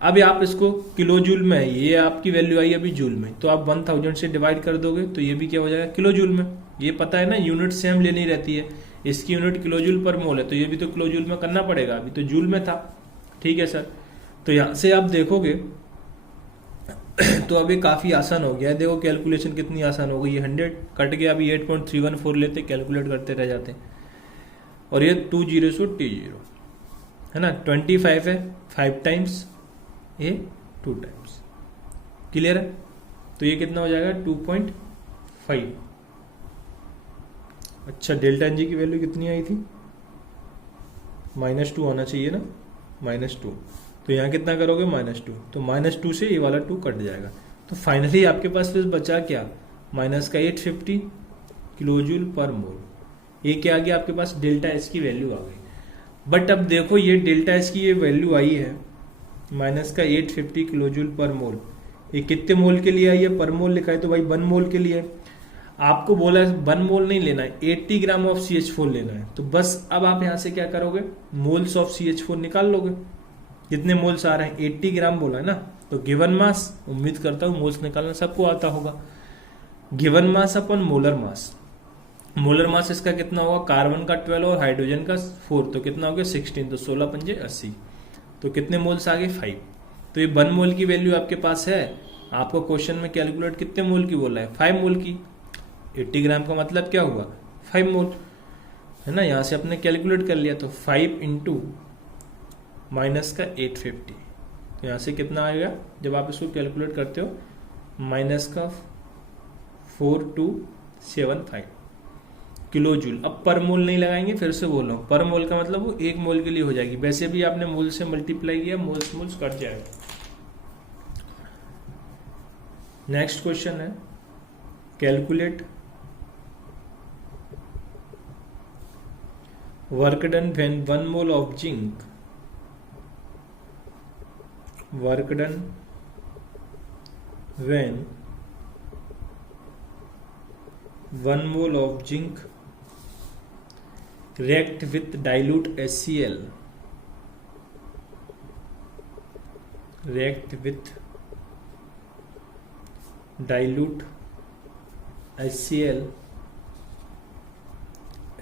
अब आप इसको किलो जूल में है, ये आपकी वैल्यू आई अभी जूल में, तो आप 1000 से डिवाइड कर दोगे तो ये भी क्या हो जाएगा किलो जूल में। ये पता है ना, यूनिट सेम लेनी रहती है, इसकी यूनिट किलो जूल पर मोल है, तो ये भी तो किलो जूल में करना पड़ेगा, अभी तो जूल में था। ठीक है सर, तो यहाँ से आप देखोगे तो अब ये काफ़ी आसान हो गया है। देखो कैलकुलेशन कितनी आसान हो गई है, 100 कट गया, अभी 8.314 लेते कैलकुलेट करते रह जाते हैं। और ये 2 0 सो T0 है ना, 25 है 5 टाइम्स, ये 2 टाइम्स। क्लियर है? तो ये कितना हो जाएगा 2.5। अच्छा, डेल्टा एन जी की वैल्यू कितनी आई थी, -2 होना चाहिए ना, -2। तो यहाँ कितना करोगे -2, तो -2 से ये वाला 2 कट जाएगा। तो फाइनली आपके पास फिर बचा क्या, -850 किलो जूल पर मोल। ये क्या आ गया आपके पास, डेल्टा एच की वैल्यू आ गई। बट अब देखो ये डेल्टा एच की ये वैल्यू आई है -850 किलो जूल पर मोल, ये कितने मोल के लिए आई है, पर मोल लिखा है तो भाई 1 मोल के लिए। आपको बोला है 1 मोल नहीं लेना है, 80 ग्राम ऑफ CH4 लेना है। तो बस अब आप यहां से क्या करोगे, मोल्स ऑफ CH4 निकाल लोगे। कितने मोल्स आ रहे हैं, 80 ग्राम बोला है ना, तो गिवन मास, उम्मीद करता हूं मोल्स निकालना सबको आता होगा। गिवन मास अपन मोलर मास, मोलर मास इसका कितना होगा, कार्बन का 12 और हाइड्रोजन का 4, तो कितना हो गया 16, तो 16 पंजे 80। तो कितने मोल्स आ गए 5। तो ये 1 मोल की वैल्यू आपके पास है। आपको क्वेश्चन में कैलकुलेट कितने मोल की बोला है, 5 मोल की। 80 ग्राम का मतलब क्या हुआ, 5 मोल है ना। यहां से अपने कैलकुलेट कर लिया, तो 5 इंटू माइनस का 850, तो यहां से कितना आएगा जब आप इसको कैलकुलेट करते हो, माइनस का 4275 किलो जूल। अब पर मोल नहीं लगाएंगे, फिर से बोल रहा हूं, पर मोल का मतलब वो 1 मोल के लिए हो जाएगी। वैसे भी आपने मोल से मल्टीप्लाई किया, मोल्स मोल्स कट जाएगा। नेक्स्ट क्वेश्चन है, calculate work done when 1 mole of zinc, work done when 1 mole of zinc react with dilute HCl, react with dilute HCl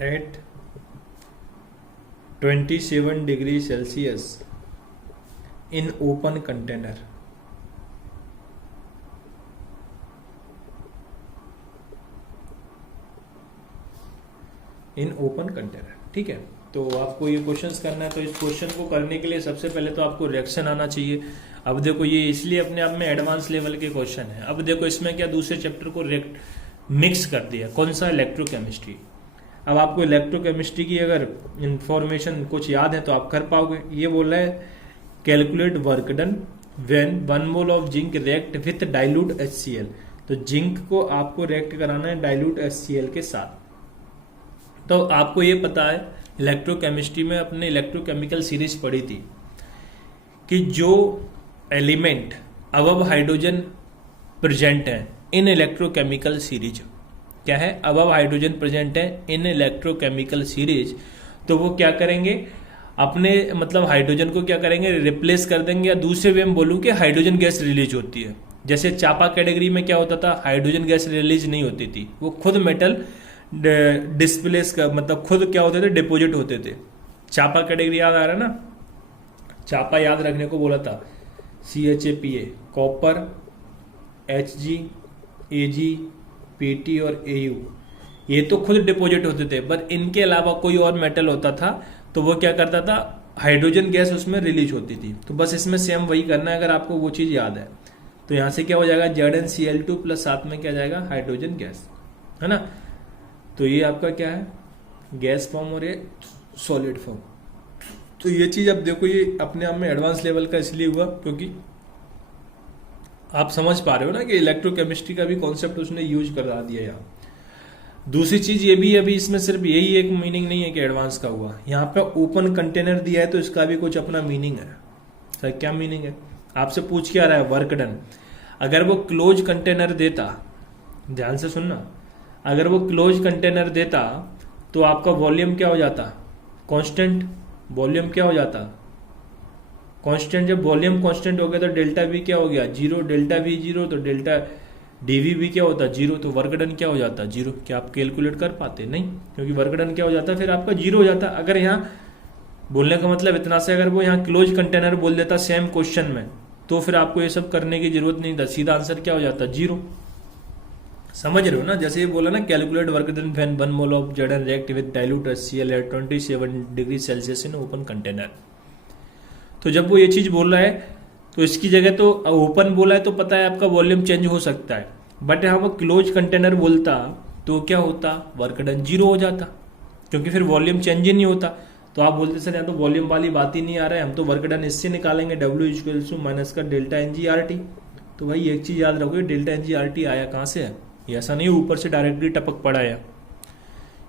at 27 degrees Celsius in open container। In open container, ठीक है। तो आपको ये questions करना है। तो इस question को करने के लिए सबसे पहले तो आपको रिएक्शन आना चाहिए। अब देखो ये इसलिए अपने आप में एडवांस लेवल के क्वेश्चन है। अब देखो इसमें क्या, दूसरे चैप्टर को मिक्स कर दिया, कौन सा, इलेक्ट्रोकेमिस्ट्री। अब आपको इलेक्ट्रोकेमिस्ट्री की अगर इंफॉर्मेशन कुछ याद है तो आप कर पाओगे। ये बोल रहा है calculate work done when 1 mole of zinc react with dilute HCl। तो जिंक को आपको रिएक्ट कराना है डाइल्यूट HCl के साथ। तो आपको ये पता है इलेक्ट्रोकेमिस्ट्री में अपने इलेक्ट्रोकेमिकल सीरीज पढ़ी थी कि जो एलिमेंट अबव हाइड्रोजन प्रेजेंट है इन इलेक्ट्रोकेमिकल सीरीज, क्या है, अबव हाइड्रोजन प्रेजेंट है इन इलेक्ट्रोकेमिकल सीरीज, तो वो क्या करेंगे, अपने मतलब हाइड्रोजन को क्या करेंगे, रिप्लेस कर देंगे। या दूसरे वे में बोलूं कि हाइड्रोजन गैस रिलीज होती है। जैसे चापा कैटेगरी में क्या होता था, हाइड्रोजन गैस रिलीज नहीं होती थी, वो खुद मेटल डिस्प्लेस का मतलब खुद क्या होते थे, डिपोजिट होते थे। चापा कैटेगरी याद आ रहा है ना, चापा याद रखने को बोला था, CHAPA, copper, Hg, Ag, Pt और Au, ये तो खुद डिपोजिट होते थे। बट इनके अलावा कोई और मेटल होता था तो वो क्या करता था, हाइड्रोजन गैस उसमें रिलीज होती थी। तो बस इसमें सेम वही करना है अगर आपको वो चीज याद है। तो यहां से क्या हो जाएगा, ZnCl2 प्लस साथ में क्या जाएगा, हाइड्रोजन गैस, है ना। तो ये आपका क्या है, गैस फॉर्म और ये सॉलिड फॉर्म। तो ये चीज अब देखो, ये अपने आप में एडवांस लेवल का इसलिए हुआ क्योंकि आप समझ पा रहे हो ना कि इलेक्ट्रोकेमिस्ट्री का भी कॉन्सेप्ट उसने यूज करा दिया यहाँ। दूसरी चीज ये भी, अभी इसमें सिर्फ यही एक मीनिंग नहीं है कि एडवांस का हुआ, यहाँ पे ओपन कंटेनर दिया है तो इसका भी कुछ अपना मीनिंग है। सर क्या मीनिंग है, आपसे पूछ क्या रहा है, वर्क डन। अगर वो क्लोज कंटेनर देता, ध्यान से सुनना, अगर वो क्लोज कंटेनर देता तो आपका वॉल्यूम क्या हो जाता, कांस्टेंट। वॉल्यूम क्या हो जाता, कांस्टेंट। जब वॉल्यूम कांस्टेंट हो गया तो डेल्टा V क्या हो गया, 0। डेल्टा V 0 तो डेल्टा dV भी क्या होता, 0। तो वर्क डन क्या हो जाता, 0। क्या आप कैलकुलेट कर पाते, नहीं, क्योंकि वर्क डन क्या हो जाता, फिर आपका 0 हो जाता। अगर यहाँ बोलने का मतलब इतना से, अगर वो यहाँ क्लोज कंटेनर बोल देता सेम क्वेश्चन में, तो फिर आपको ये सब करने की जरूरत नहीं था, सीधा आंसर क्या हो जाता, 0। समझ रहे हो ना? जैसे ये बोला ना, calculate work done when 1 mole of Z react with dilute HCl at 27 degree Celsius in open container. तो जब वो ये चीज बोल रहा है, तो इसकी जगह तो ओपन बोला है, तो पता है आपका वॉल्यूम चेंज हो सकता है, बट यहाँ वो क्लोज कंटेनर बोलता तो क्या होता, वर्क डन 0 हो जाता, क्योंकि फिर वॉल्यूम चेंज ही नहीं होता। तो आप बोलते सर यहाँ तो वॉल्यूम वाली बात ही नहीं आ रहा है, हम तो वर्क डन इससे निकालेंगे, W इक्वल्स टू माइनस का डेल्टा NG/RT। तो भाई एक चीज याद रखोगे, डेल्टा NG/RT आया कहाँ से है, ये ऐसा नहीं ऊपर से डायरेक्टली टपक पड़ा है।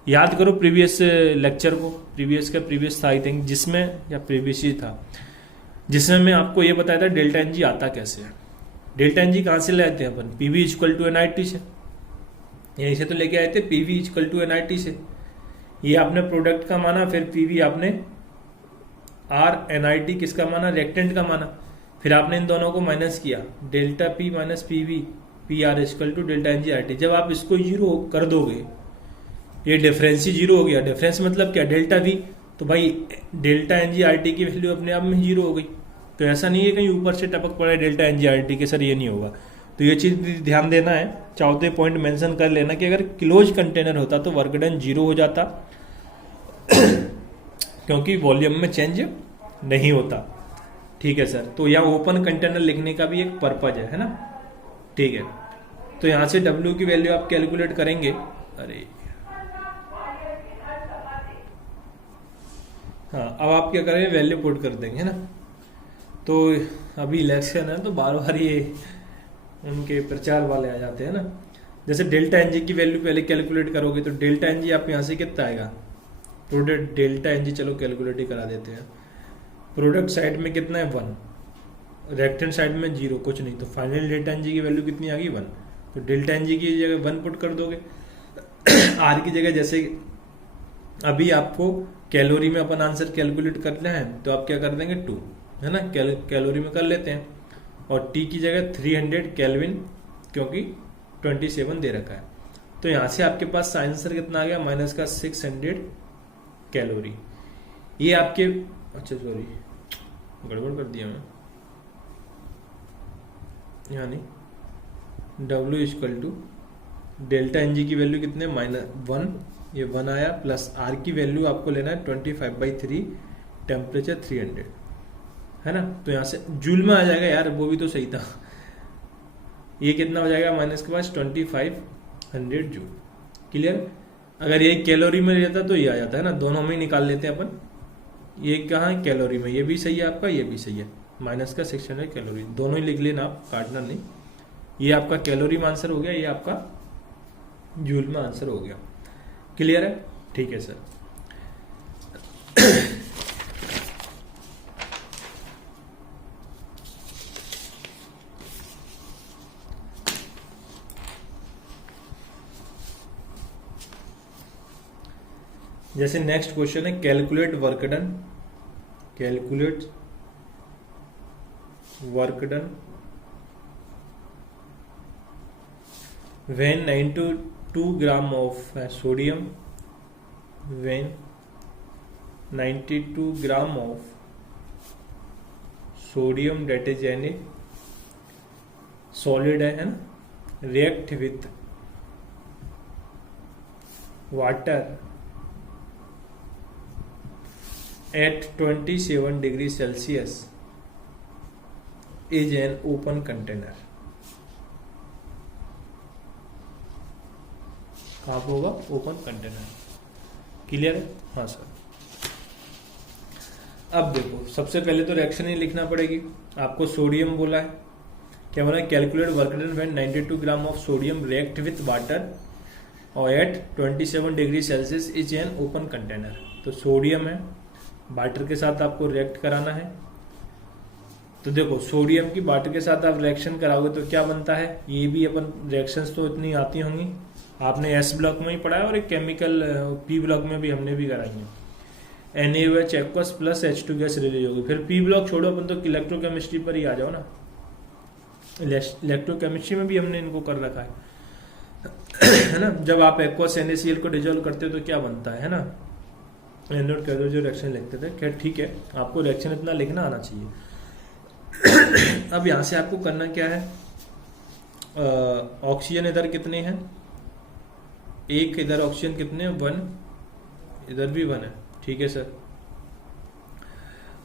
याद करो प्रीवियस लेक्चर को, प्रीवियस था आई थिंक, जिसमें, या प्रीवियस ही था, जिसमें मैं आपको ये बताया था डेल्टा NG आता कैसे है। डेल्टा NG कहाँ से लेते हैं अपन, PV इक्वल टू NIT से, यहीं से तो लेके आए थे, PV इक्वल टू NIT से। ये आपने प्रोडक्ट का माना, फिर PV आपने NIT किसका माना, रिएक्टेंट का माना, फिर आपने इन दोनों को माइनस किया, delta P minus PV PR equal to delta NG/RT। जब आप इसको 0 कर दोगे, ये डिफरेंस ही 0 हो गया। डिफरेंस मतलब क्या, डेल्टा V, तो भाई डेल्टा NG/RT की वैल्यू अपने आप में 0 हो गई। तो ऐसा नहीं है कहीं ऊपर से टपक पड़ा है डेल्टा NG/RT के, सर ये नहीं होगा। तो ये चीज ध्यान देना है, चाहो तो पॉइंट मेंशन कर लेना कि अगर क्लोज कंटेनर होता तो वर्क डन 0 हो जाता क्योंकि वॉल्यूम में चेंज नहीं होता। ठीक है सर, तो यहाँ ओपन कंटेनर लिखने का भी एक पर्पज है ना। ठीक है, तो यहां से W की वैल्यू आप कैलकुलेट करेंगे। अरे हाँ, अब आप क्या करेंगे, वैल्यू पुट कर देंगे, है ना। तो अभी इलेक्शन है तो बार बार ये उनके प्रचार वाले आ जाते हैं ना। जैसे डेल्टा NG की वैल्यू पहले कैलकुलेट करोगे, तो डेल्टा NG आप यहाँ से कितना आएगा, प्रोडक्ट डेल्टा NG, चलो कैलकुलेट ही करा देते हैं। प्रोडक्ट साइड में कितना है, 1, रिएक्टेंट साइड में 0, कुछ नहीं, तो फाइनल डेल्टा NG की वैल्यू कितनी आ गई, 1। तो डेल्टा NG की जगह 1 पुट कर दोगे। R की जगह, जैसे अभी आपको कैलोरी में अपन आंसर कैलकुलेट करना है, तो आप क्या कर देंगे, 2, है ना, कैलोरी में कर लेते हैं। और T की जगह 300 केल्विन, क्योंकि 27 दे रखा है। तो यहां से आपके पास आंसर कितना आ गया, माइनस का 600 कैलोरी। ये आपके, अच्छा सॉरी गड़बड़ कर दिया मैं, यानी W equal to delta NG की वैल्यू कितने, -1, ये 1 आया, प्लस R की वैल्यू आपको लेना है 25/3, टेम्परेचर 300, है ना। तो यहां से जूल में आ जाएगा यार, वो भी तो सही था। ये कितना हो जाएगा, माइनस के पास 2500 जूल। क्लियर। अगर ये कैलोरी में रहता तो ये आ जाता है ना, दोनों में ही निकाल लेते हैं अपन। ये कहाँ है, कैलोरी में, ये भी सही है आपका, ये भी सही है, माइनस का 600 कैलोरी, दोनों ही लिख लेना आप, काटना नहीं। ये आपका कैलोरी में आंसर हो गया, ये आपका जूल में आंसर हो गया। क्लियर है, ठीक है सर। जैसे नेक्स्ट क्वेश्चन है, calculate work done, calculate work done when 92 gram of sodium, when 92 gram of sodium that is an a solid है ना, react with water at 27 degree Celsius is an open container. कहाँ पे होगा, open container. Clear है, हाँ sir. अब देखो, सबसे पहले तो रिएक्शन ही लिखना पड़ेगी। आपको सोडियम बोला है, क्या बोला है, calculate work done when 92 gram of sodium react with water और at 27 degree Celsius is an open container. तो सोडियम है, वाटर के साथ आपको रिएक्ट कराना है। तो देखो, सोडियम की वाटर के साथ आप रिएक्शन कराओगे तो क्या बनता है, ये भी अपन रिएक्शंस तो इतनी आती होंगी, आपने S ब्लॉक में ही पढ़ा है, और एक केमिकल P ब्लॉक में भी हमने भी कराई है। NaOH aqueous plus H2 gas release होगी। फिर P ब्लॉक छोड़ो, अपन तो इलेक्ट्रोकेमिस्ट्री पर ही आ जाओ ना। इलेक्ट्रोकेमिस्ट्री में भी हमने इनको कर रखा है ना। जब आप एक्वस NaCl को डिजोल्व करते हो तो क्या बनता है ना, एनोड कैथोड जो रिएक्शन लिखते थे। खैर ठीक है, आपको रिएक्शन इतना लिखना आना चाहिए। अब यहाँ से आपको करना क्या है, ऑक्सीजन इधर कितने हैं, एक, इधर ऑक्सीजन कितने हैं, 1, इधर भी 1 है, ठीक है सर।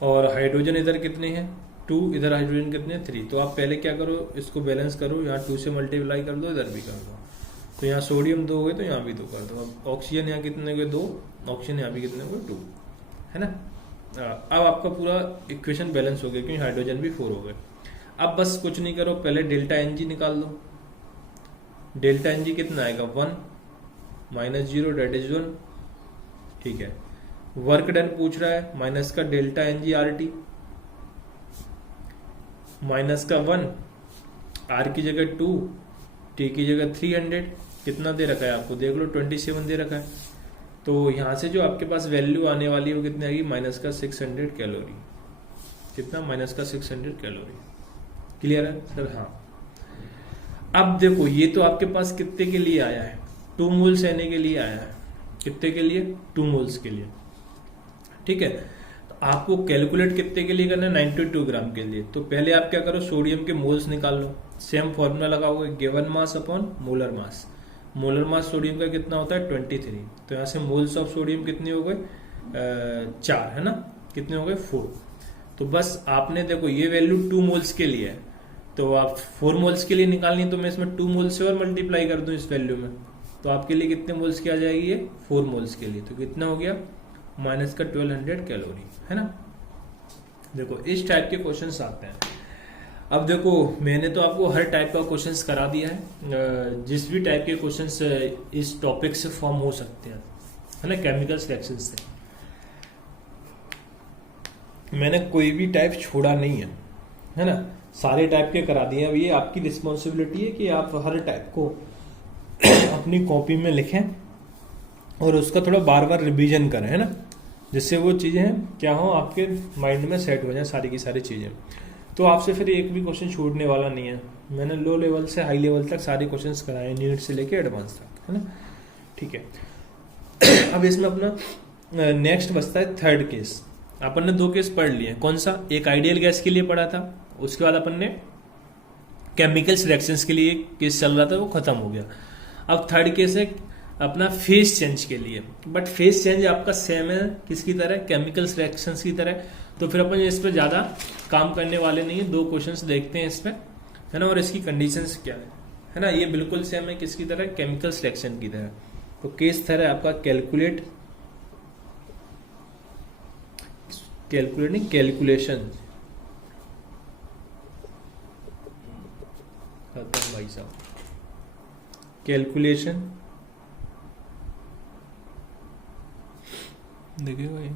और हाइड्रोजन इधर कितने हैं, 2, इधर हाइड्रोजन कितने हैं, 3। तो आप पहले क्या करो, इसको बैलेंस करो, यहाँ 2 से मल्टीप्लाई कर दो, इधर भी कर दो। तो यहाँ सोडियम 2 हो गए तो यहाँ भी 2 कर दो। अब ऑक्सीजन यहाँ कितने हो गए, 2, ऑक्सीजन यहाँ भी कितने हो गए, 2, है ना। अब आपका पूरा इक्वेशन बैलेंस हो गया क्योंकि हाइड्रोजन भी 4 हो गए। अब बस कुछ नहीं करो, पहले डेल्टा एन जी निकाल दो। डेल्टा एन जी कितना आएगा, 1 माइनस 0 डेट इज 1, ठीक है। वर्क डन पूछ रहा है, माइनस का delta N G R T, minus का 1, आर की जगह 2, टी की जगह 300, कितना दे रखा है आपको देख लो, 27 दे रखा है। तो यहां से जो आपके पास वैल्यू आने वाली है वो कितनी आएगी, माइनस का 600 कैलोरी। कितना, माइनस का 600 कैलोरी। क्लियर है सर, हाँ। अब देखो ये तो आपके पास कितने के लिए आया है, 2 मोल्स एन के लिए आया है। कितने के लिए, 2 मोल्स के लिए, ठीक है। तो आपको कैलकुलेट कितने के लिए करना है, 92 ग्राम के लिए। तो पहले आप क्या करो, सोडियम के मोल्स निकाल लो, सेम फॉर्मूला लगाओगे, given mass upon molar mass. Molar mass sodium का कितना होता है, 23। तो यहाँ से मोल्स ऑफ सोडियम कितने हो गए, 4, है ना, कितने हो गए, 4। तो बस आपने देखो ये वैल्यू 2 मोल्स के लिए है, तो आप 4 मोल्स के लिए निकालनी, तो मैं इसमें 2 मोल्स से और मल्टीप्लाई कर दूं इस वैल्यू में, तो आपके लिए कितने मोल्स की आ जाएगी, ये 4 मोल्स के लिए। तो कितना हो गया, माइनस का 1200 कैलोरी, है ना। देखो इस टाइप के क्वेश्चंस आते हैं। अब देखो मैंने तो आपको हर टाइप का क्वेश्चंस करा दिया है, जिस भी टाइप के क्वेश्चंस इस टॉपिक से फॉर्म हो सकते हैं, है ना, केमिकल रिएक्शन से मैंने कोई भी टाइप छोड़ा नहीं है ना, सारे टाइप के करा दिए। अब ये आपकी रिस्पॉन्सिबिलिटी है कि आप हर टाइप को अपनी कॉपी में लिखें और उसका थोड़ा बार बार रिवीजन करें, है ना, जिससे वो चीज़ें क्या हो, आपके माइंड में सेट हो जाए सारी की सारी चीज़ें। तो आपसे फिर एक भी क्वेश्चन छूटने वाला नहीं है। मैंने लो लेवल से हाई लेवल तक सारे क्वेश्चंस कराए, नीट से लेके एडवांस तक, है ना, ठीक है। अब इसमें अपना नेक्स्ट बचता है थर्ड केस। अपन ने 2 केस पढ़ लिए, कौन सा, एक आइडियल गैस के लिए पढ़ा था, उसके बाद अपन ने केमिकल्स रिएक्शंस के लिए केस चल रहा था, वो खत्म हो गया। अब थर्ड केस है अपना फेस चेंज के लिए, बट फेस चेंज आपका सेम है किसकी तरह, केमिकल्स रिएक्शंस की तरह। तो फिर अपन इस पर ज्यादा काम करने वाले नहीं है, 2 क्वेश्चंस देखते हैं इसमें, है ना, और इसकी कंडीशंस क्या है ना, ये बिल्कुल सेम है किसकी तरह, केमिकल्स रिएक्शन की तरह। तो केस तरह आपका कैलकुलेशन, भाई साहब, कैलकुलेशन देखिए भाई,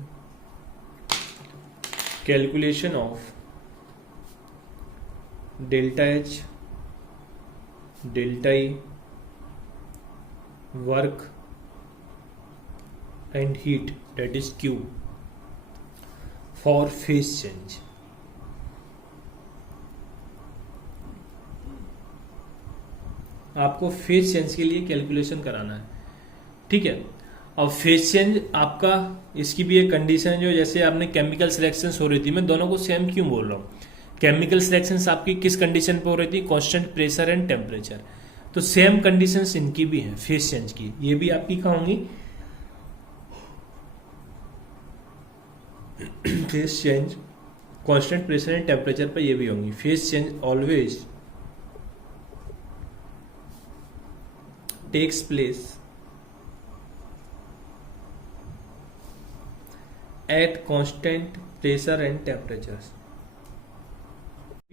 calculation of delta H, delta E, work and heat that is Q for phase change. आपको फेस चेंज के लिए कैलकुलेशन कराना है, ठीक है। और फेस चेंज आपका, इसकी भी एक कंडीशन है, जो जैसे आपने केमिकल रिएक्शंस हो रही थी, मैं दोनों को सेम क्यों बोल रहा हूँ, केमिकल रिएक्शंस आपकी किस कंडीशन पे हो रही थी, कांस्टेंट प्रेशर एंड टेम्परेचर। तो सेम कंडीशंस इनकी भी हैं फेस चेंज की, ये भी आपकी कहाँ होंगी, phase change constant pressure and temperature पर ये भी होंगी। Phase change always takes place at constant pressure and temperature.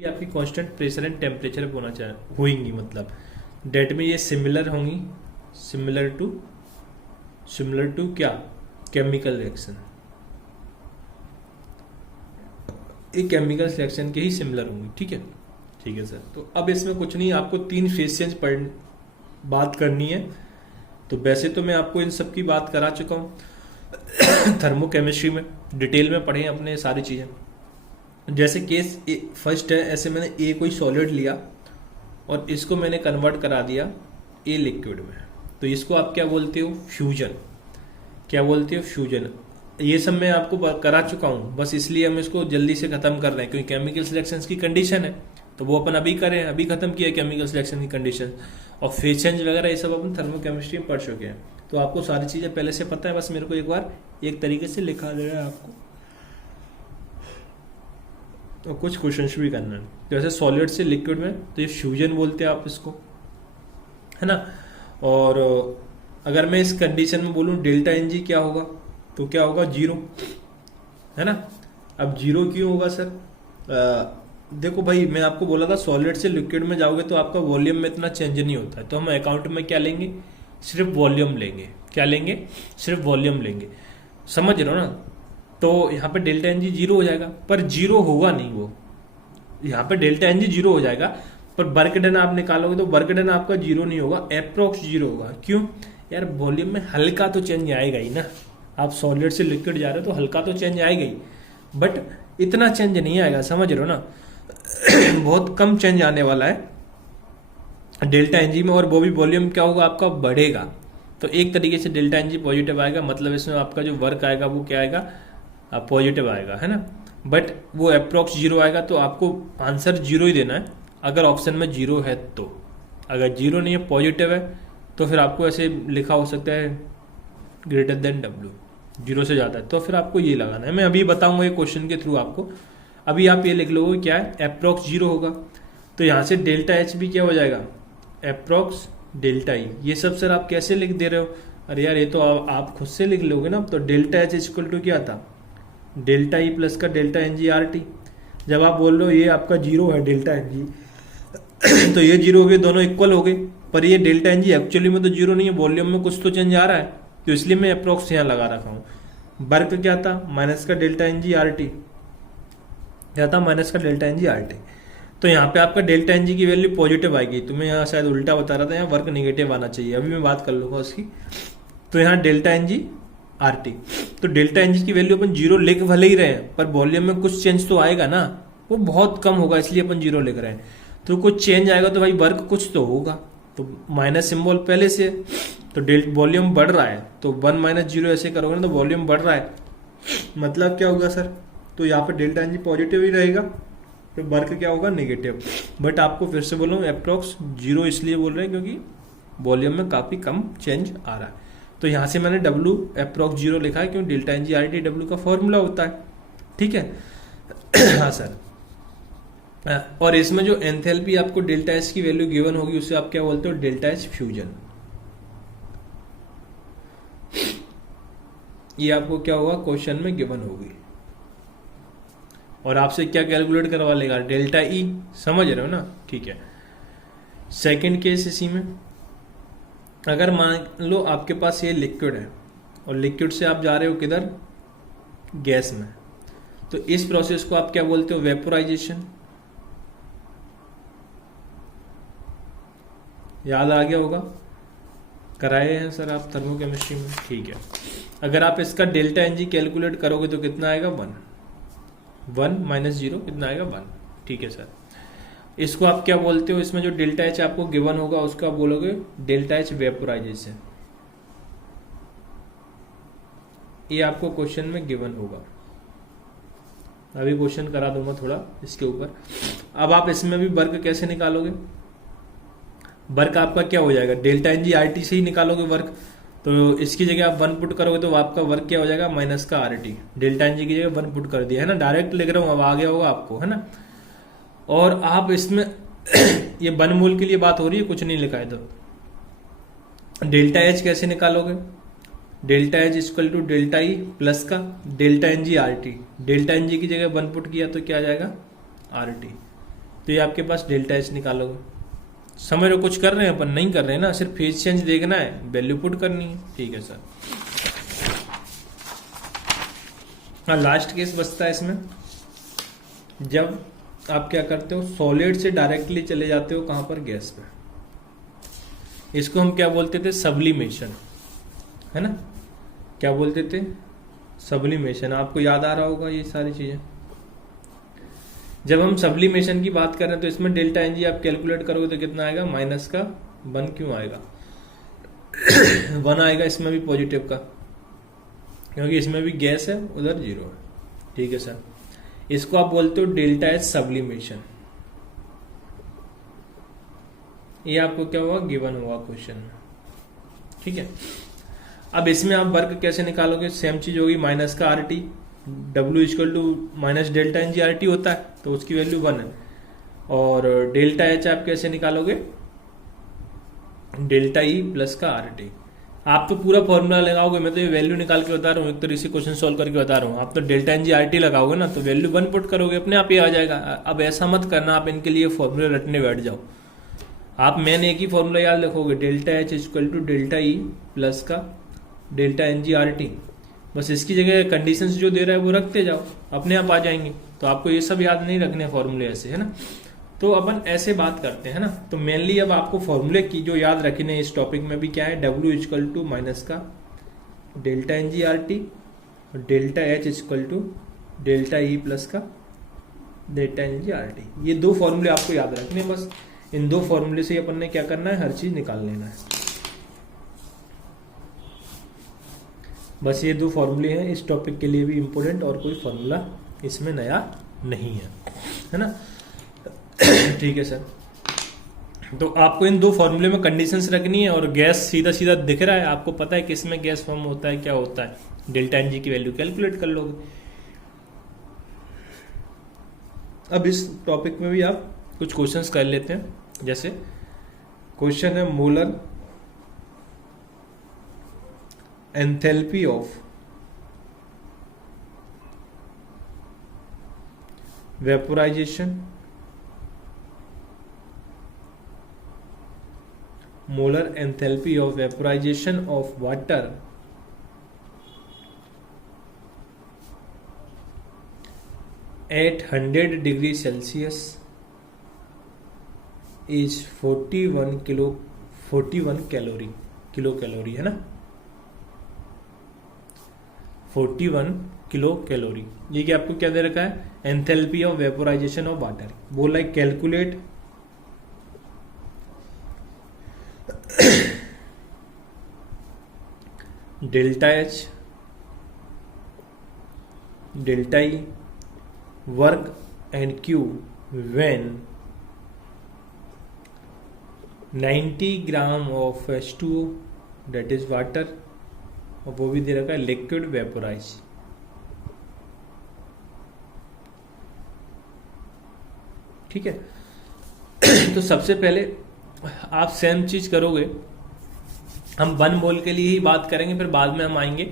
आपकी कांस्टेंट प्रेशर एंड टेम्परेचर होना चाहिए, होंगी, मतलब डेट में ये सिमिलर होंगी, सिमिलर टू क्या, केमिकल रिएक्शन, एक केमिकल रिएक्शन के ही सिमिलर होंगी, ठीक है, ठीक है सर। तो अब इसमें कुछ नहीं, आपको 3 फेस चेंज पर बात करनी है। तो वैसे तो मैं आपको इन सब की बात करा चुका हूँ थर्मोकेमिस्ट्री में, डिटेल में पढ़े अपने सारी चीजें। जैसे केस फर्स्ट है, ऐसे मैंने ए कोई सॉलिड लिया और इसको मैंने कन्वर्ट करा दिया ए लिक्विड में, तो इसको आप क्या बोलते हो, फ्यूजन। क्या बोलते हो, फ्यूजन। ये सब मैं आपको करा चुका हूँ, बस इसलिए हम इसको जल्दी से खत्म कर रहे हैं क्योंकि केमिकल सिलेक्शन की कंडीशन है, तो वो अपन अभी करें, अभी खत्म किया केमिकल सिलेक्शन की कंडीशन। और फेज चेंज वगैरह ये सब अपन थर्मोकेमिस्ट्री में पढ़ चुके हैं, तो आपको सारी चीज़ें पहले से पता है, बस मेरे को एक बार एक तरीके से लिखा देना है आपको, और कुछ क्वेश्चंस भी करना है। जैसे सॉलिड से लिक्विड में, तो ये फ्यूजन बोलते हैं आप इसको, है ना। और अगर मैं इस कंडीशन में बोलूँ डेल्टा एन जी क्या होगा, तो क्या होगा, 0, है ना। अब 0 क्यों होगा सर? देखो भाई, मैं आपको बोला था सॉलिड से लिक्विड में जाओगे तो आपका वॉल्यूम में इतना चेंज नहीं होता है, तो हम अकाउंट में क्या लेंगे, सिर्फ वॉल्यूम लेंगे। क्या लेंगे? सिर्फ वॉल्यूम लेंगे, समझ रहे हो ना। तो यहाँ पे डेल्टा एन जी 0 हो जाएगा, पर 0 होगा नहीं वो, यहाँ पे डेल्टा एन जी 0 हो जाएगा, पर वर्क डन आप निकालोगे तो वर्क डन आपका 0 नहीं होगा, अप्रोक्स 0 होगा। क्यों यार? वॉल्यूम में हल्का तो चेंज आएगा ही ना, आप सॉलिड से लिक्विड जा रहे हो तो हल्का तो चेंज आएगा ही, बट इतना चेंज नहीं आएगा, समझ रहे हो ना। बहुत कम चेंज आने वाला है डेल्टा एन जी में, और वो भी वॉल्यूम क्या होगा आपका, बढ़ेगा। तो एक तरीके से डेल्टा एन जी पॉजिटिव आएगा, मतलब इसमें आपका जो वर्क आएगा वो क्या आएगा, पॉजिटिव आएगा, है ना। बट वो अप्रोक्स 0 आएगा, तो आपको आंसर 0 ही देना है अगर ऑप्शन में 0 है तो। अगर 0 नहीं है, पॉजिटिव है, तो फिर आपको ऐसे लिखा हो सकता है ग्रेटर देन W, 0 से ज़्यादा है, तो फिर आपको ये लगाना है। मैं अभी बताऊंगा ये क्वेश्चन के थ्रू आपको। अभी आप ये लिख लोगे क्या है, अप्रोक्स 0 होगा, तो यहाँ से डेल्टा एच भी क्या हो जाएगा, अप्रोक्स डेल्टा ई। ये सब सर आप कैसे लिख दे रहे हो? अरे यार, ये तो आप खुद से लिख लोगे ना। तो डेल्टा एच इक्वल टू क्या था, डेल्टा ई प्लस का delta N G R T. जब आप बोल रहे हो ये आपका 0 है डेल्टा एन जी, तो ये 0 हो गए, दोनों इक्वल हो गए, पर ये डेल्टा एन जी एक्चुअली में तो 0 नहीं है, वॉल्यूम में कुछ तो चेंज आ रहा है, तो इसलिए मैं अप्रोक्स यहाँ लगा रखा हूँ। वर्क क्या था, माइनस का delta N G R T, क्या था, माइनस का delta N G R T. तो यहाँ पे आपका डेल्टा एन जी की वैल्यू पॉजिटिव आएगी, तो मैं यहाँ शायद उल्टा बता रहा था, यहाँ वर्क नेगेटिव आना चाहिए, अभी मैं बात कर लूंगा उसकी। तो यहाँ delta N G R T, तो डेल्टा एन जी की वैल्यू अपन 0 लिख भले ही रहे हैं, पर वॉल्यूम में कुछ चेंज तो आएगा ना, वो बहुत कम होगा, इसलिए अपन 0 लिख रहे हैं। तो कुछ चेंज आएगा तो भाई वर्क कुछ तो होगा, तो माइनस सिंबल पहले से, तो वॉल्यूम बढ़ रहा है, तो 1 माइनस 0 ऐसे करोगे ना तो वॉल्यूम बढ़ रहा है, मतलब क्या होगा सर, तो यहाँ पे डेल्टा एन जी पॉजिटिव ही रहेगा, तो वर्क क्या होगा, नेगेटिव। बट आपको फिर से बोलूँ अप्रोक्स 0 इसलिए बोल रहे हैं क्योंकि वॉल्यूम में काफ़ी कम चेंज आ रहा है। तो यहाँ से मैंने W अप्रोक्स 0 लिखा है, क्योंकि delta N G R T W का फॉर्मूला होता है, ठीक है। हाँ सर। और इसमें जो एंथैल्पी आपको डेल्टा एच की वैल्यू गिवन होगी, उसे आप क्या बोलते हो, डेल्टा एच फ्यूजन। ये आपको क्या होगा, क्वेश्चन में गिवन होगी, और आपसे क्या कैलकुलेट करवा लेगा, डेल्टा ई, समझ रहे हो ना, ठीक है। सेकंड केस इसी में, अगर मान लो आपके पास ये लिक्विड है और लिक्विड से आप जा रहे हो किधर, गैस में, तो इस प्रोसेस को आप क्या बोलते हो, वेपोराइजेशन। याद आ गया होगा, कराए हैं सर आप थर्मोकेमिस्ट्री में, ठीक है। अगर आप इसका डेल्टा एन जी कैलकुलेट करोगे तो कितना आएगा, 1 माइनस 0 कितना आएगा, 1, ठीक है सर। इसको आप क्या बोलते हो, इसमें जो डेल्टा एच आपको गिवन होगा उसका आप बोलोगे डेल्टा एच वेपोराइजेशन। ये आपको क्वेश्चन में गिवन होगा, अभी क्वेश्चन करा दूंगा थोड़ा इसके ऊपर। अब आप इसमें भी वर्क कैसे निकालोगे, वर्क आपका क्या हो जाएगा, delta N G R T से ही निकालोगे वर्क, तो इसकी जगह आप 1 पुट करोगे तो आपका वर्क क्या हो जाएगा, माइनस का R T. Delta N G की जगह 1 पुट कर दिया है ना, डायरेक्ट लिख रहा हूँ, अब आ गया होगा आपको, है ना। और आप इसमें ये बनमूल के लिए बात हो रही है, कुछ नहीं लिखा है, तो डेल्टा एच कैसे निकालोगे, delta H equal to delta E plus का delta N G R T. Delta N G की जगह 1 पुट किया तो क्या आ जाएगा, आर टी। तो ये आपके पास डेल्टा एच निकालोगे। समझ लो, कुछ कर रहे हैं अपन, नहीं कर रहे हैं ना, सिर्फ फेज चेंज देखना है, वैल्यू पुट करनी है, ठीक है सर। हाँ, लास्ट केस बचता है इसमें, जब आप क्या करते हो, सॉलिड से डायरेक्टली चले जाते हो कहां पर, गैस पे। इसको हम क्या बोलते थे, सब्लिमेशन, है ना। क्या बोलते थे, सब्लिमेशन। आपको याद आ रहा होगा ये सारी चीजें। जब हम सब्लिमेशन की बात कर रहे हैं तो इसमें डेल्टा एन जी आप कैलकुलेट करोगे तो कितना आएगा, माइनस का 1 क्यों आएगा, 1 आएगा इसमें भी पॉजिटिव का, क्योंकि इसमें भी गैस है, उधर जीरो है। ठीक है सर, इसको आप बोलते हो डेल्टा एच सब्लिमेशन। ये आपको क्या होगा, गिवन होगा क्वेश्चन में। ठीक है, अब इसमें आप वर्क कैसे निकालोगे, सेम चीज होगी, माइनस का R T, W equal to minus delta N G R T होता है, तो उसकी वैल्यू 1 है। और डेल्टा एच आप कैसे निकालोगे, डेल्टा ई प्लस का आर टी। आप तो पूरा फॉर्मूला लगाओगे, मैं तो ये वैल्यू निकाल के बता रहा हूँ, एक तरीके से क्वेश्चन सॉल्व करके बता रहा हूँ। आप तो delta N G R T लगाओगे ना, तो वैल्यू 1 पुट करोगे, अपने आप ही आ जाएगा। अब ऐसा मत करना आप इनके लिए फॉर्मूला रटने बैठ जाओ। आप मैंने एक ही फॉर्मूला याद रखोगे, delta H equal to delta E plus का delta N G R T. बस इसकी जगह कंडीशंस जो दे रहा है वो रखते जाओ, अपने आप आ जाएंगे। तो आपको ये सब याद नहीं रखने फॉर्मूले ऐसे, है ना। तो अपन ऐसे बात करते हैं ना। तो मेनली अब आपको फॉर्मूले की जो याद रखने इस टॉपिक में भी क्या है, डब्ल्यू इक्वल टू माइनस का delta N G R T और delta H equal to delta E plus का delta N G R T. ये दो फॉर्मूले आपको याद रखने, बस इन दो फॉर्मूले से अपन ने क्या करना है, हर चीज निकाल लेना है। बस ये दो फॉर्मूले हैं इस टॉपिक के लिए भी इम्पोर्टेंट, और कोई फॉर्मूला इसमें नया नहीं है ना। ठीक है सर, तो आपको इन दो फॉर्मूले में कंडीशंस रखनी है, और गैस सीधा सीधा दिख रहा है, आपको पता है कि इसमें गैस फॉर्म होता है, क्या होता है, डेल्टा एन जी की वैल्यू कैलकुलेट कर लोगे। अब इस टॉपिक में भी आप कुछ क्वेश्चंस कर लेते हैं। जैसे क्वेश्चन है, molar enthalpy of vaporisation, molar enthalpy of vaporization of water at 100 degree Celsius is 41 kilo calorie है ना, 41 किलो कैलोरी। ये कि आपको क्या दे रखा है, enthalpy of vaporisation of water. बोला है calculate delta H, delta E, work and Q when 90 gram of H2O that is water, और वो भी दे रखा है लिक्विड वेपोराइज। ठीक है, तो सबसे पहले आप सेम चीज करोगे, हम 1 मोल के लिए ही बात करेंगे, फिर बाद में हम आएंगे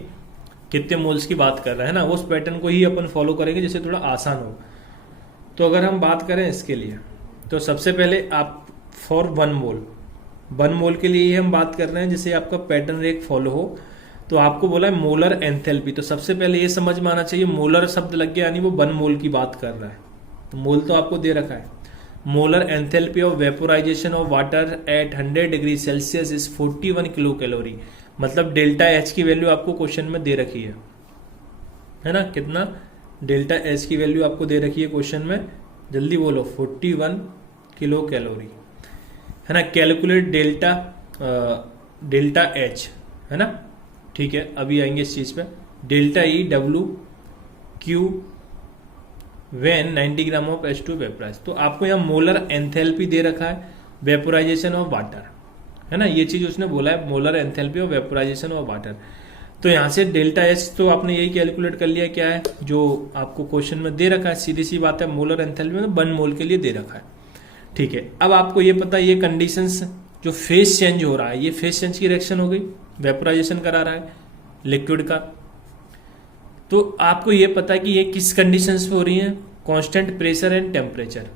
कितने मोल्स की बात कर रहे हैं ना, उस पैटर्न को ही अपन फॉलो करेंगे जिससे थोड़ा आसान हो। तो अगर हम बात करें इसके लिए, तो सबसे पहले आप फॉर 1 मोल के लिए ही हम बात कर रहे हैं, जिससे आपका पैटर्न एक फॉलो हो। तो आपको बोला है मोलर एंथैल्पी, तो सबसे पहले ये समझ में आना चाहिए मोलर शब्द लग गया, यानी वो 1 मोल की बात कर रहा है। तो मोल तो आपको दे रखा है, molar enthalpy of vaporisation of water at 100 degree Celsius is 41 kilo calorie. मतलब डेल्टा एच की वैल्यू आपको क्वेश्चन में दे रखी है ना, कितना डेल्टा एच की वैल्यू आपको दे रखी है क्वेश्चन में, जल्दी बोलो, 41 किलो कैलोरी है ना। कैलकुलेट डेल्टा एच है ना। ठीक है, अभी आएंगे इस चीज पे। Delta E W Q when 90 gram of H2 vaporise. तो आपको यहाँ मोलर एंथैल्पी दे रखा है वेपोराइजेशन ऑफ वाटर, है ना, ये चीज उसने बोला है, molar enthalpy of vaporisation of water. तो यहाँ से डेल्टा एच तो आपने यही कैलकुलेट कर लिया, क्या है जो आपको क्वेश्चन में दे रखा है, सीधी सी बात है, मोलर एंथैल्पी में 1 मोल के लिए दे रखा है। ठीक है, अब आपको ये पता है ये कंडीशंस, जो फेस चेंज हो रहा है, ये फेस चेंज की रिएक्शन हो गई, वेपोराइजेशन करा रहा है लिक्विड का। तो आपको ये पता है कि ये किस कंडीशंस पे हो रही है, कांस्टेंट प्रेशर एंड टेम्परेचर।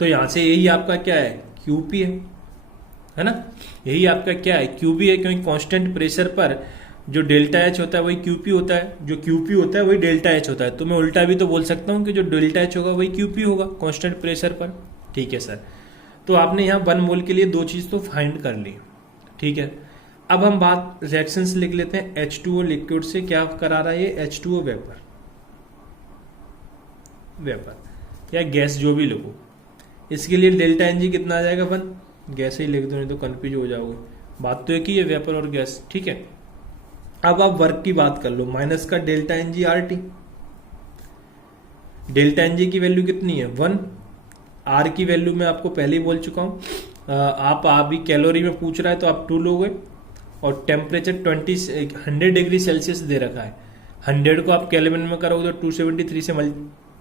तो यहां से यही आपका क्या है, क्यूपी है ना, यही आपका क्या है, क्यूबी है, क्योंकि कांस्टेंट प्रेशर पर जो डेल्टा एच होता है वही क्यूपी होता है, जो क्यूपी होता है वही डेल्टा एच होता है। तो मैं उल्टा भी तो बोल सकता हूं कि जो डेल्टा एच होगा वही क्यूपी होगा कांस्टेंट प्रेशर पर। ठीक है सर, तो आपने यहाँ 1 मोल के लिए 2 चीज तो फाइंड कर ली। ठीक है, अब हम बात रिएक्शंस लिख लेते हैं। H2O लिक्विड से क्या करा रहा है, ये H2O वेपर या गैस जो भी लिखो, इसके लिए डेल्टा एन जी कितना आ जाएगा, 1 गैस ही लिख दो, नहीं तो कंफ्यूज हो जाओगे। बात तो एक ही है, वेपर और गैस। ठीक है, अब आप वर्क की बात कर लो, माइनस का delta N G R T. Delta N G की वैल्यू कितनी है 1, आर की वैल्यू मैं आपको पहले ही बोल चुका हूं। आप अभी कैलोरी में पूछ रहा है तो आप 2 लोगे, और टेम्परेचर 100 डिग्री सेल्सियस दे रखा है। 100 को आप केल्विन में करोगे तो 273 से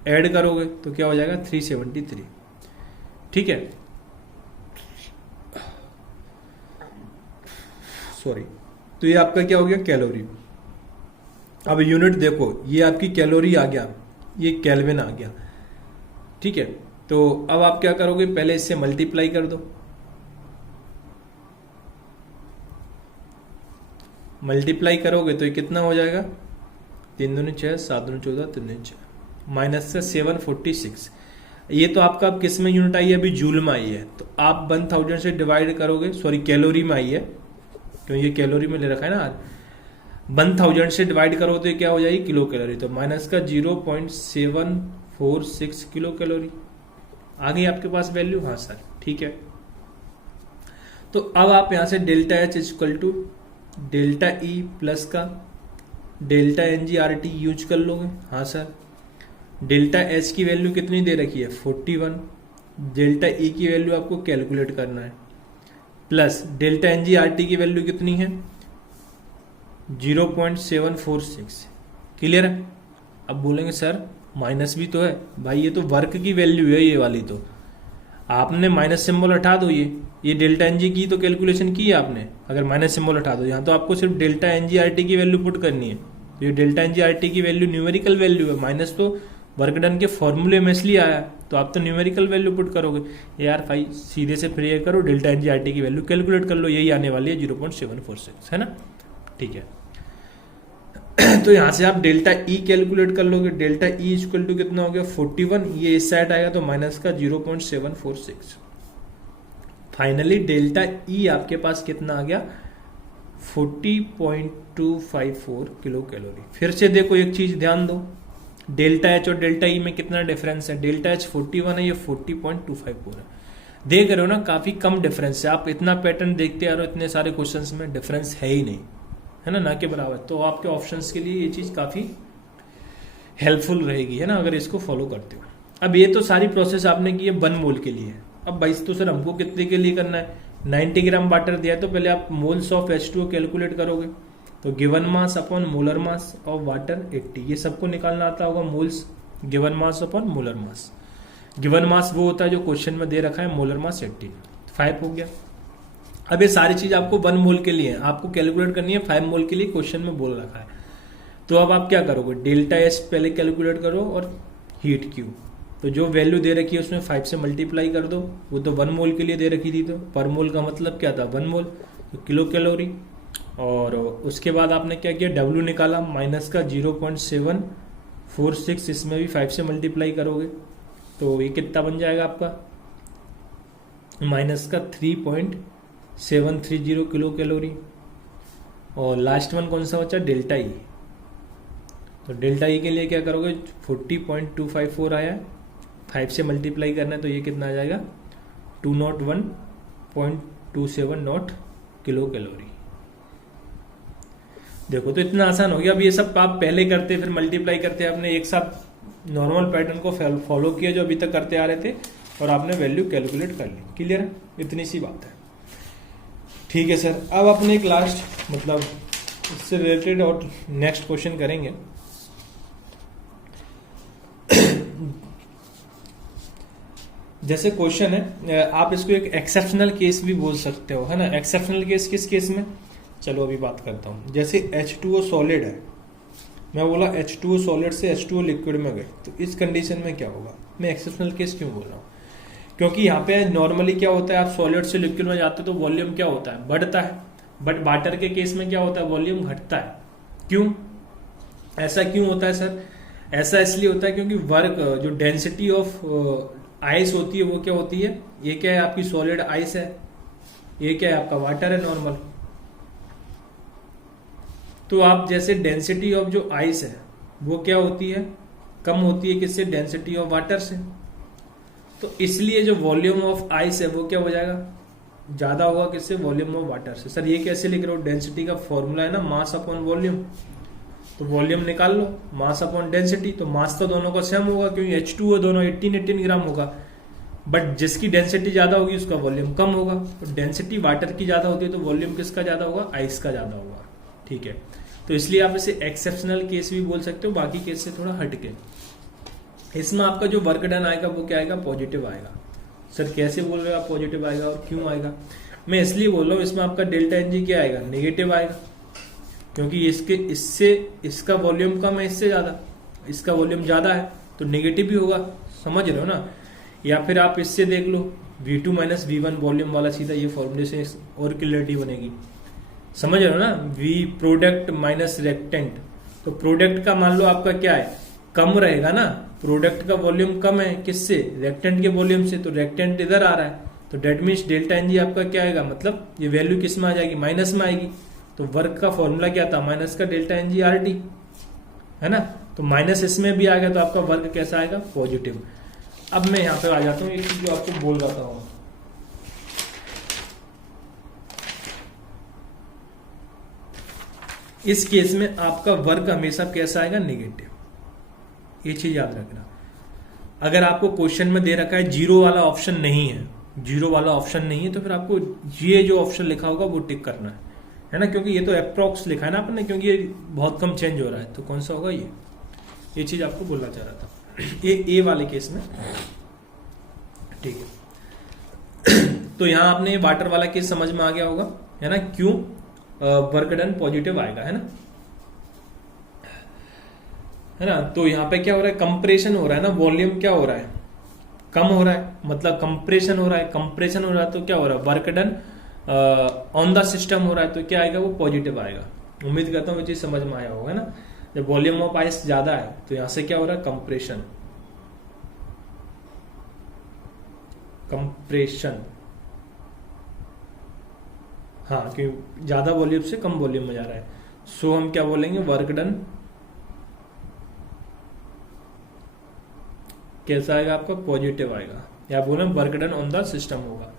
ऐड करोगे तो क्या हो जाएगा 373। ठीक है, सॉरी, तो ये आपका क्या हो गया कैलोरी। अब यूनिट देखो, ये आपकी कैलोरी आ गया, ये केल्विन आ गया। ठीक है, तो अब आप क्या करोगे, पहले इससे मल्टीप्लाई कर दो। मल्टीप्लाई करोगे तो ये कितना हो जाएगा, 3 दूनी 6, 7 दूनी 14, 3 दूनी 6, माइनस से 746। ये तो आपका अब किस में यूनिट आई है, अभी जूल में आई है, तो आप 1000 से डिवाइड करोगे, सॉरी कैलोरी में आई है, क्योंकि ये कैलोरी में ले रखा है ना। 1000 से डिवाइड करो तो ये क्या हो जाएगी किलो कैलोरी, तो माइनस का 0.746 किलो कैलोरी आ गई आपके पास वैल्यू। हाँ सर, ठीक है। तो अब आप यहां से delta H equal to delta E plus का delta N G R T use कर लोगे। हाँ सर, डेल्टा एच की वैल्यू कितनी दे रखी है 41, डेल्टा ई की वैल्यू आपको कैलकुलेट करना है, plus delta N G R T की वैल्यू कितनी है 0.746। क्लियर है। अब बोलेंगे सर माइनस भी तो है, भाई ये तो वर्क की वैल्यू है, ये वाली तो आपने माइनस सिंबल हटा दो, ये डेल्टा एन जी की तो कैलकुलेशन की है आपने, अगर माइनस सिंबल हटा दो यहाँ तो आपको सिर्फ delta N G R T की वैल्यू पुट करनी है। तो ये delta N G R T की वैल्यू न्यूमेरिकल वैल्यू है, माइनस तो वर्क डन के फॉर्मूले में इसलिए आया, तो आप तो न्यूमेरिकल वैल्यू पुट करोगे। यार भाई सीधे से फिर ये करो, delta N G R T की वैल्यू कैलकुलेट कर लो, यही आने वाली है 0.746, है ना। ठीक है, तो यहां से आप डेल्टा ई कैलकुलेट कर लोगे, डेल्टा ई इक्वल टू कितना हो गया 41, ये इस साइड आएगा तो माइनस का 0.746। फाइनली डेल्टा ई आपके पास कितना आ गया 40.254 किलो कैलोरी। फिर से देखो एक चीज ध्यान दो, डेल्टा एच और डेल्टा ई में कितना डिफरेंस है, डेल्टा एच 41 है, ये 40.254 है। देख रहे हो ना, काफी कम डिफरेंस है। आप इतना पैटर्न देखते आ रहे हो, इतने सारे क्वेश्चंस में डिफरेंस है ही नहीं, है ना के बराबर। तो आपके ऑप्शंस के लिए ये चीज काफी हेल्पफुल रहेगी, है ना, अगर इसको फॉलो करते हो। अब ये तो सारी प्रोसेस आपने की है 1 मोल के लिए। अब 22 तो सर हमको कितने के लिए करना है, 90 ग्राम वाटर दिया है, तो पहले आप मोल्स ऑफ H2O कैलकुलेट करोगे, तो given mass upon molar mass of water 80, ये सबको निकालना आता होगा, moles given mass upon molar mass. Given mass वो होता है जो क्वेश्चन में दे रखा है, मोलर मास 80, 5 हो गया। अब ये सारी चीज आपको 1 मोल के लिए है, आपको कैलकुलेट करनी है 5 मोल के लिए, क्वेश्चन में बोल रखा है। तो अब आप क्या करोगे, डेल्टा एस पहले कैलकुलेट करो और हीट क्यू, तो जो वैल्यू दे रखी है उसमें 5 से मल्टीप्लाई कर दो, वो तो 1 मोल के लिए दे रखी थी, तो पर मोल का मतलब क्या था 1 मोल, तो किलो कैलोरी। और उसके बाद आपने क्या किया, डब्ल्यू निकाला, माइनस का 0.746, इसमें भी 5 से मल्टीप्लाई करोगे तो ये कितना बन जाएगा आपका, माइनस का 3.730 किलो कैलोरी। और लास्ट वन कौन सा बचा, डेल्टा ई। तो डेल्टा ई के लिए क्या करोगे, 40.254 आया, 5 से मल्टीप्लाई करना है तो ये कितना आ जाएगा 201.27 नॉट किलो कैलोरी। देखो तो इतना आसान हो गया। अब ये सब आप पहले करते फिर मल्टीप्लाई करते, आपने एक साथ नॉर्मल पैटर्न को फॉलो किया जो अभी तक करते आ रहे थे, और आपने वैल्यू कैलकुलेट कर ली। क्लियर है, इतनी सी बात है। ठीक है सर, अब अपने एक लास्ट मतलब इससे रिलेटेड और नेक्स्ट क्वेश्चन करेंगे। जैसे क्वेश्चन है, आप इसको एक एक्सेप्शनल केस भी बोल सकते हो, है ना। एक्सेप्शनल केस किस केस में, चलो अभी बात करता हूं। जैसे H2O सॉलिड है, मैं बोला H2O सॉलिड से H2O लिक्विड में गए, तो इस कंडीशन में क्या होगा। मैं एक्सेप्शनल केस क्यों बोल रहा हूँ, क्योंकि यहाँ पे नॉर्मली क्या होता है, आप सॉलिड से लिक्विड में जाते हो तो वॉल्यूम क्या होता है, बढ़ता है, बट वाटर के केस में क्या होता है, वॉल्यूम घटता है। क्यों, ऐसा क्यों होता है सर, ऐसा इसलिए होता है क्योंकि वर्क जो डेंसिटी ऑफ आइस होती है वो क्या होती है, ये क्या है आपकी सॉलिड आइस है, ये क्या है आपका वाटर है नॉर्मल। तो आप जैसे डेंसिटी ऑफ जो आइस है वो क्या होती है, कम होती है किससे, डेंसिटी ऑफ वाटर से। तो इसलिए जो वॉल्यूम ऑफ आइस है वो क्या हो जाएगा, ज्यादा होगा किससे, वॉल्यूम ऑफ वाटर से। सर ये कैसे लिख रहे हो, डेंसिटी का फॉर्मूला है ना मास अपॉन वॉल्यूम, तो वॉल्यूम निकाल लो, मास अपॉन डेंसिटी, तो मास तो दोनों का सेम होगा क्योंकि H2O दोनों 18 ग्राम होगा, बट जिसकी डेंसिटी ज्यादा होगी उसका वॉल्यूम कम होगा। तो डेंसिटी वाटर की ज्यादा होती है तो वॉल्यूम किसका ज्यादा होगा, आइस का ज्यादा होगा। ठीक है, तो इसलिए आप इसे एक्सेप्शनल केस भी बोल सकते हो, बाकी केस से थोड़ा हटके। इसमें आपका जो वर्क डन आएगा वो क्या आएगा, पॉजिटिव आएगा। सर कैसे बोल रहे हो आप पॉजिटिव आएगा और क्यों आएगा, मैं इसलिए बोल रहा हूँ इसमें आपका डेल्टा एनजी क्या आएगा, नेगेटिव आएगा, क्योंकि इससे इसका वॉल्यूम कम है, इससे ज्यादा, इसका वॉल्यूम ज्यादा है तो नेगेटिव भी होगा, समझ रहे हो ना। या फिर आप इससे देख लो V2 माइनस V1 वॉल्यूम वाला, सीधा ये फॉर्मूले से और क्लियरिटी बनेगी, समझ रहे हो ना। V प्रोडक्ट माइनस रेक्टेंट, तो प्रोडक्ट का मान लो आपका क्या है, कम रहेगा ना, प्रोडक्ट का वॉल्यूम कम है किससे, रेक्टेंट के वॉल्यूम से, तो रेक्टेंट इधर आ रहा है, तो डेट मीन्स डेल्टा एनजी आपका क्या आएगा, मतलब ये वैल्यू किस में आ जाएगी, माइनस में आएगी। तो वर्क का फॉर्मूला क्या था, माइनस का डेल्टा एनजी RT, है ना, तो माइनस इसमें भी आ गया तो आपका वर्क कैसा आएगा, पॉजिटिव। अब मैं यहां पे आ जाता हूं, एक चीज जो आपको बोल रहा था, इस केस में आपका वर्क हमेशा कैसा आएगा, नेगेटिव, ये चीज याद रखना। अगर आपको क्वेश्चन में दे रखा है जीरो वाला ऑप्शन नहीं है, जीरो वाला ऑप्शन नहीं है, तो फिर आपको ये जो ऑप्शन लिखा होगा वो टिक करना है ना, क्योंकि ये तो अप्रोक्स लिखा है ना आपने, क्योंकि ये बहुत कम चेंज हो रहा है, तो कौन सा होगा ये चीज आपको बोलना चाह रहा था, ये ए वाले केस में। ठीक है, तो यहां आपने वाटर वाला केस समझ में आ गया होगा, है ना, क्यों वर्क डन पॉजिटिव आएगा, है ना। तो यहाँ पे क्या हो रहा है, कंप्रेशन हो रहा है ना, वॉल्यूम क्या हो रहा है, कम हो रहा है, मतलब कंप्रेशन हो रहा है, कंप्रेशन हो रहा है तो क्या हो रहा है, work done on the system हो रहा है, तो क्या आएगा, वो पॉजिटिव आएगा। उम्मीद करता हूँ ये चीज समझ में आया होगा ना। जब वॉल्यूम ऑफ आइस ज्यादा है तो यहां से क्या हो रहा है, कंप्रेशन, कंप्रेशन, हाँ, क्योंकि ज्यादा वॉल्यूम से कम वॉल्यूम में जा रहा है, सो हम क्या बोलेंगे, वर्क डन कैसा आएगा आपका, पॉजिटिव आएगा, या बोले work done on the system होगा।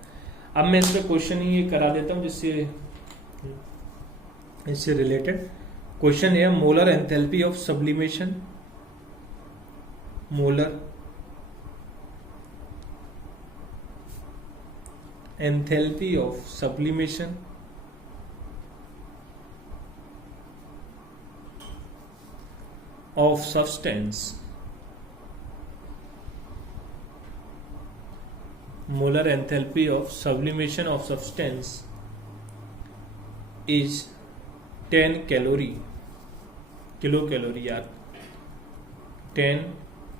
अब मैं इसका क्वेश्चन ही ये करा देता हूं जिससे इससे रिलेटेड क्वेश्चन है, molar enthalpy of sublimation, molar enthalpy of sublimation of substance, molar enthalpy of sublimation of substance is 10 kilocalorie यार, 10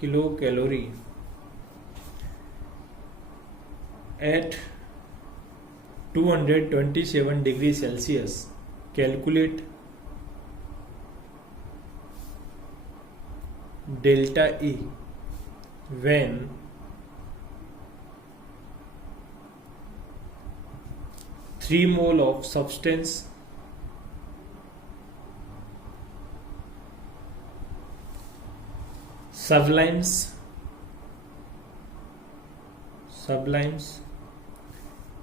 kilocalorie at 227 degree Celsius. Calculate delta E when three mole of substance sublimes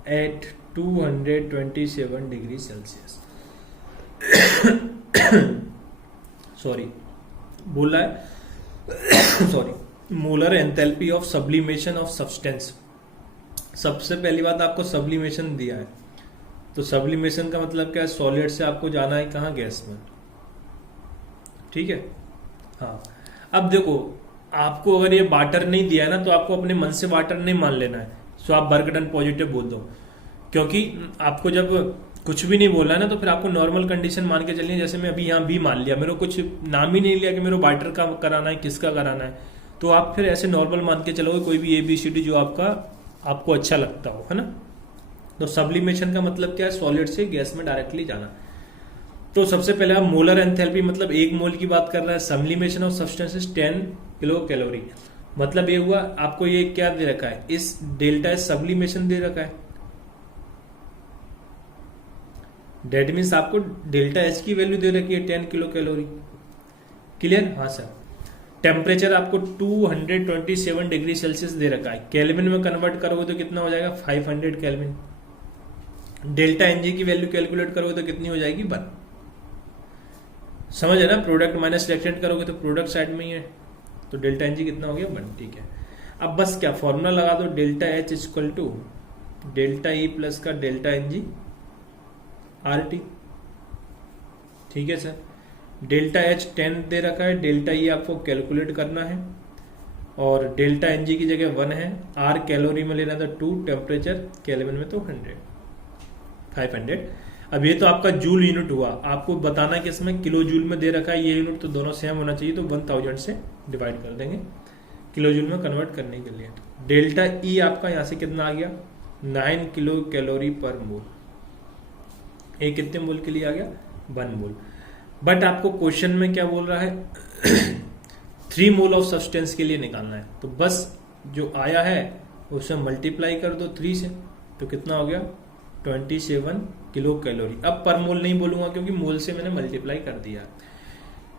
at 227 degree Celsius. Sorry बोला है sorry, molar enthalpy of sublimation of substance. सबसे पहली बात आपको sublimation दिया है, तो सब्लिमेशन का मतलब क्या है, सॉलिड से आपको जाना है कहाँ, गैस में, ठीक है। हाँ, अब देखो आपको अगर ये वाटर नहीं दिया है ना, तो आपको अपने मन से वाटर नहीं मान लेना है, सो आप वर्क डन पॉजिटिव बोल दो, क्योंकि आपको जब कुछ भी नहीं बोलना है ना, तो फिर आपको नॉर्मल कंडीशन मान के चलिए। जैसे मैं अभी यहाँ बी मान लिया, मेरे को कुछ नाम ही नहीं लिया कि मेरे को वाटर का कराना है, किसका कराना है, तो आप फिर ऐसे नॉर्मल मान के चलोगे, कोई भी ABCD जो आपको अच्छा लगता हो, है ना। तो सब्लिमेशन का मतलब क्या है, सॉलिड से गैस में डायरेक्टली जाना। तो सबसे पहले आप मोलर एंथैल्पी मतलब 1 मोल की बात कर रहा है, sublimation of substances 10 kilo calorie, मतलब ये हुआ आपको ये क्या दे रखा है, इस डेल्टा सब्लिमेशन दे रखा है, डेट मीन्स आपको डेल्टा एच की वैल्यू दे रखी है 10 किलो कैलोरी। क्लियर, हाँ सर। टेम्परेचर आपको 227 डिग्री सेल्सियस दे रखा है, केल्विन में कन्वर्ट करोगे तो कितना हो जाएगा, 500 केल्विन, डेल्टा एनजी की वैल्यू कैलकुलेट करोगे तो कितनी हो जाएगी 1। समझ है ना, प्रोडक्ट माइनस रिएक्टेंट करोगे तो प्रोडक्ट साइड में ही है, तो डेल्टा एनजी कितना हो गया 1। ठीक है, अब बस क्या फॉर्मूला लगा दो, delta H equal to delta E plus का डेल्टा एनजी आर टी। ठीक है सर, डेल्टा एच 10 दे रखा है, डेल्टा ई आपको कैलकुलेट करना है और डेल्टा एनजी की जगह 1 है, आर कैलोरी में लेना था 2, टेम्परेचर केल्विन में तो 500। अब ये तो आपका जूल यूनिट हुआ, आपको बताना कि इसमें किलो जूल में दे रखा है ये यूनिट, तो दोनों सेम होना चाहिए, तो 1000 से डिवाइड कर देंगे किलो जूल में कन्वर्ट करने के लिए। डेल्टा ई आपका यहां से कितना आ गया 9 किलो कैलोरी पर मोल, ये कितने मोल के लिए आ गया 1 मोल। बट आपको क्वेश्चन में क्या बोल रहा है 3 मोल ऑफ सब्सटेंस के लिए निकालना है, तो बस जो आया है उसे मल्टीप्लाई कर दो 3 से, तो कितना हो गया 27 किलो कैलोरी। अब पर मोल नहीं बोलूंगा क्योंकि मोल से मैंने मल्टीप्लाई कर दिया।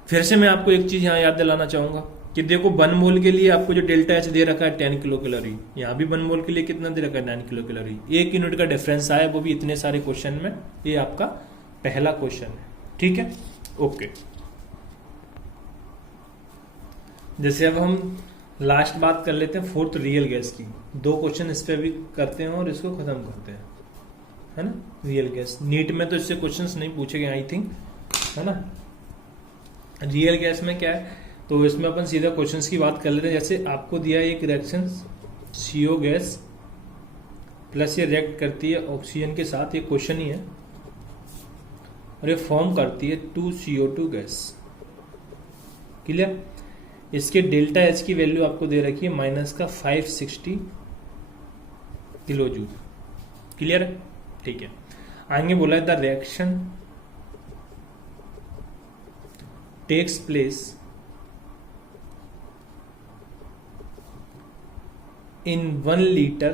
फिर से मैं आपको एक चीज यहाँ याद दिलाना चाहूंगा कि देखो 1 मोल के लिए आपको जो डेल्टा एच दे रखा है 10 किलो कैलोरी, यहाँ भी 1 मोल के लिए कितना दे रखा है 9 किलो कैलोरी। 1 यूनिट का डिफरेंस आया, वो भी इतने सारे क्वेश्चन में, ये आपका पहला क्वेश्चन है। ठीक है, ओके। जैसे अब हम लास्ट बात कर लेते हैं फोर्थ रियल गैस की, 2 क्वेश्चन इस पे भी करते हैं और इसको खत्म करते हैं, है ना। रियल गैस नीट में तो इससे क्वेश्चंस नहीं पूछे गए आई थिंक, है ना। रियल गैस में क्या है, तो इसमें अपन सीधा क्वेश्चंस की बात कर लेते हैं। जैसे आपको दिया एक रिएक्शन CO गैस प्लस ये रिएक्ट करती है ऑक्सीजन के साथ, ये क्वेश्चन ही है, और ये फॉर्म करती है 2CO2 गैस। क्लियर, इसके डेल्टा एच की वैल्यू आपको दे रखी है माइनस का 560 किलो जूल। क्लियर है, ठीक है। आगे बोला है the reaction takes place in 1 litre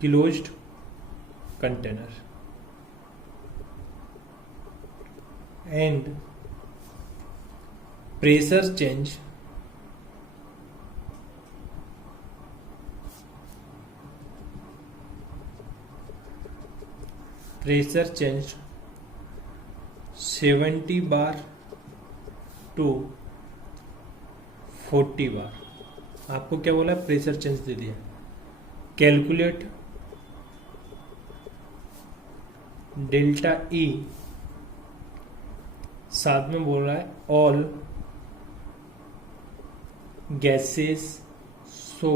closed container and pressure change pressure change 70 bar to 40 bar. आपको क्या बोला, प्रेशर चेंज दे दिया। कैलकुलेट डेल्टा ई, साथ में बोल रहा है all gases so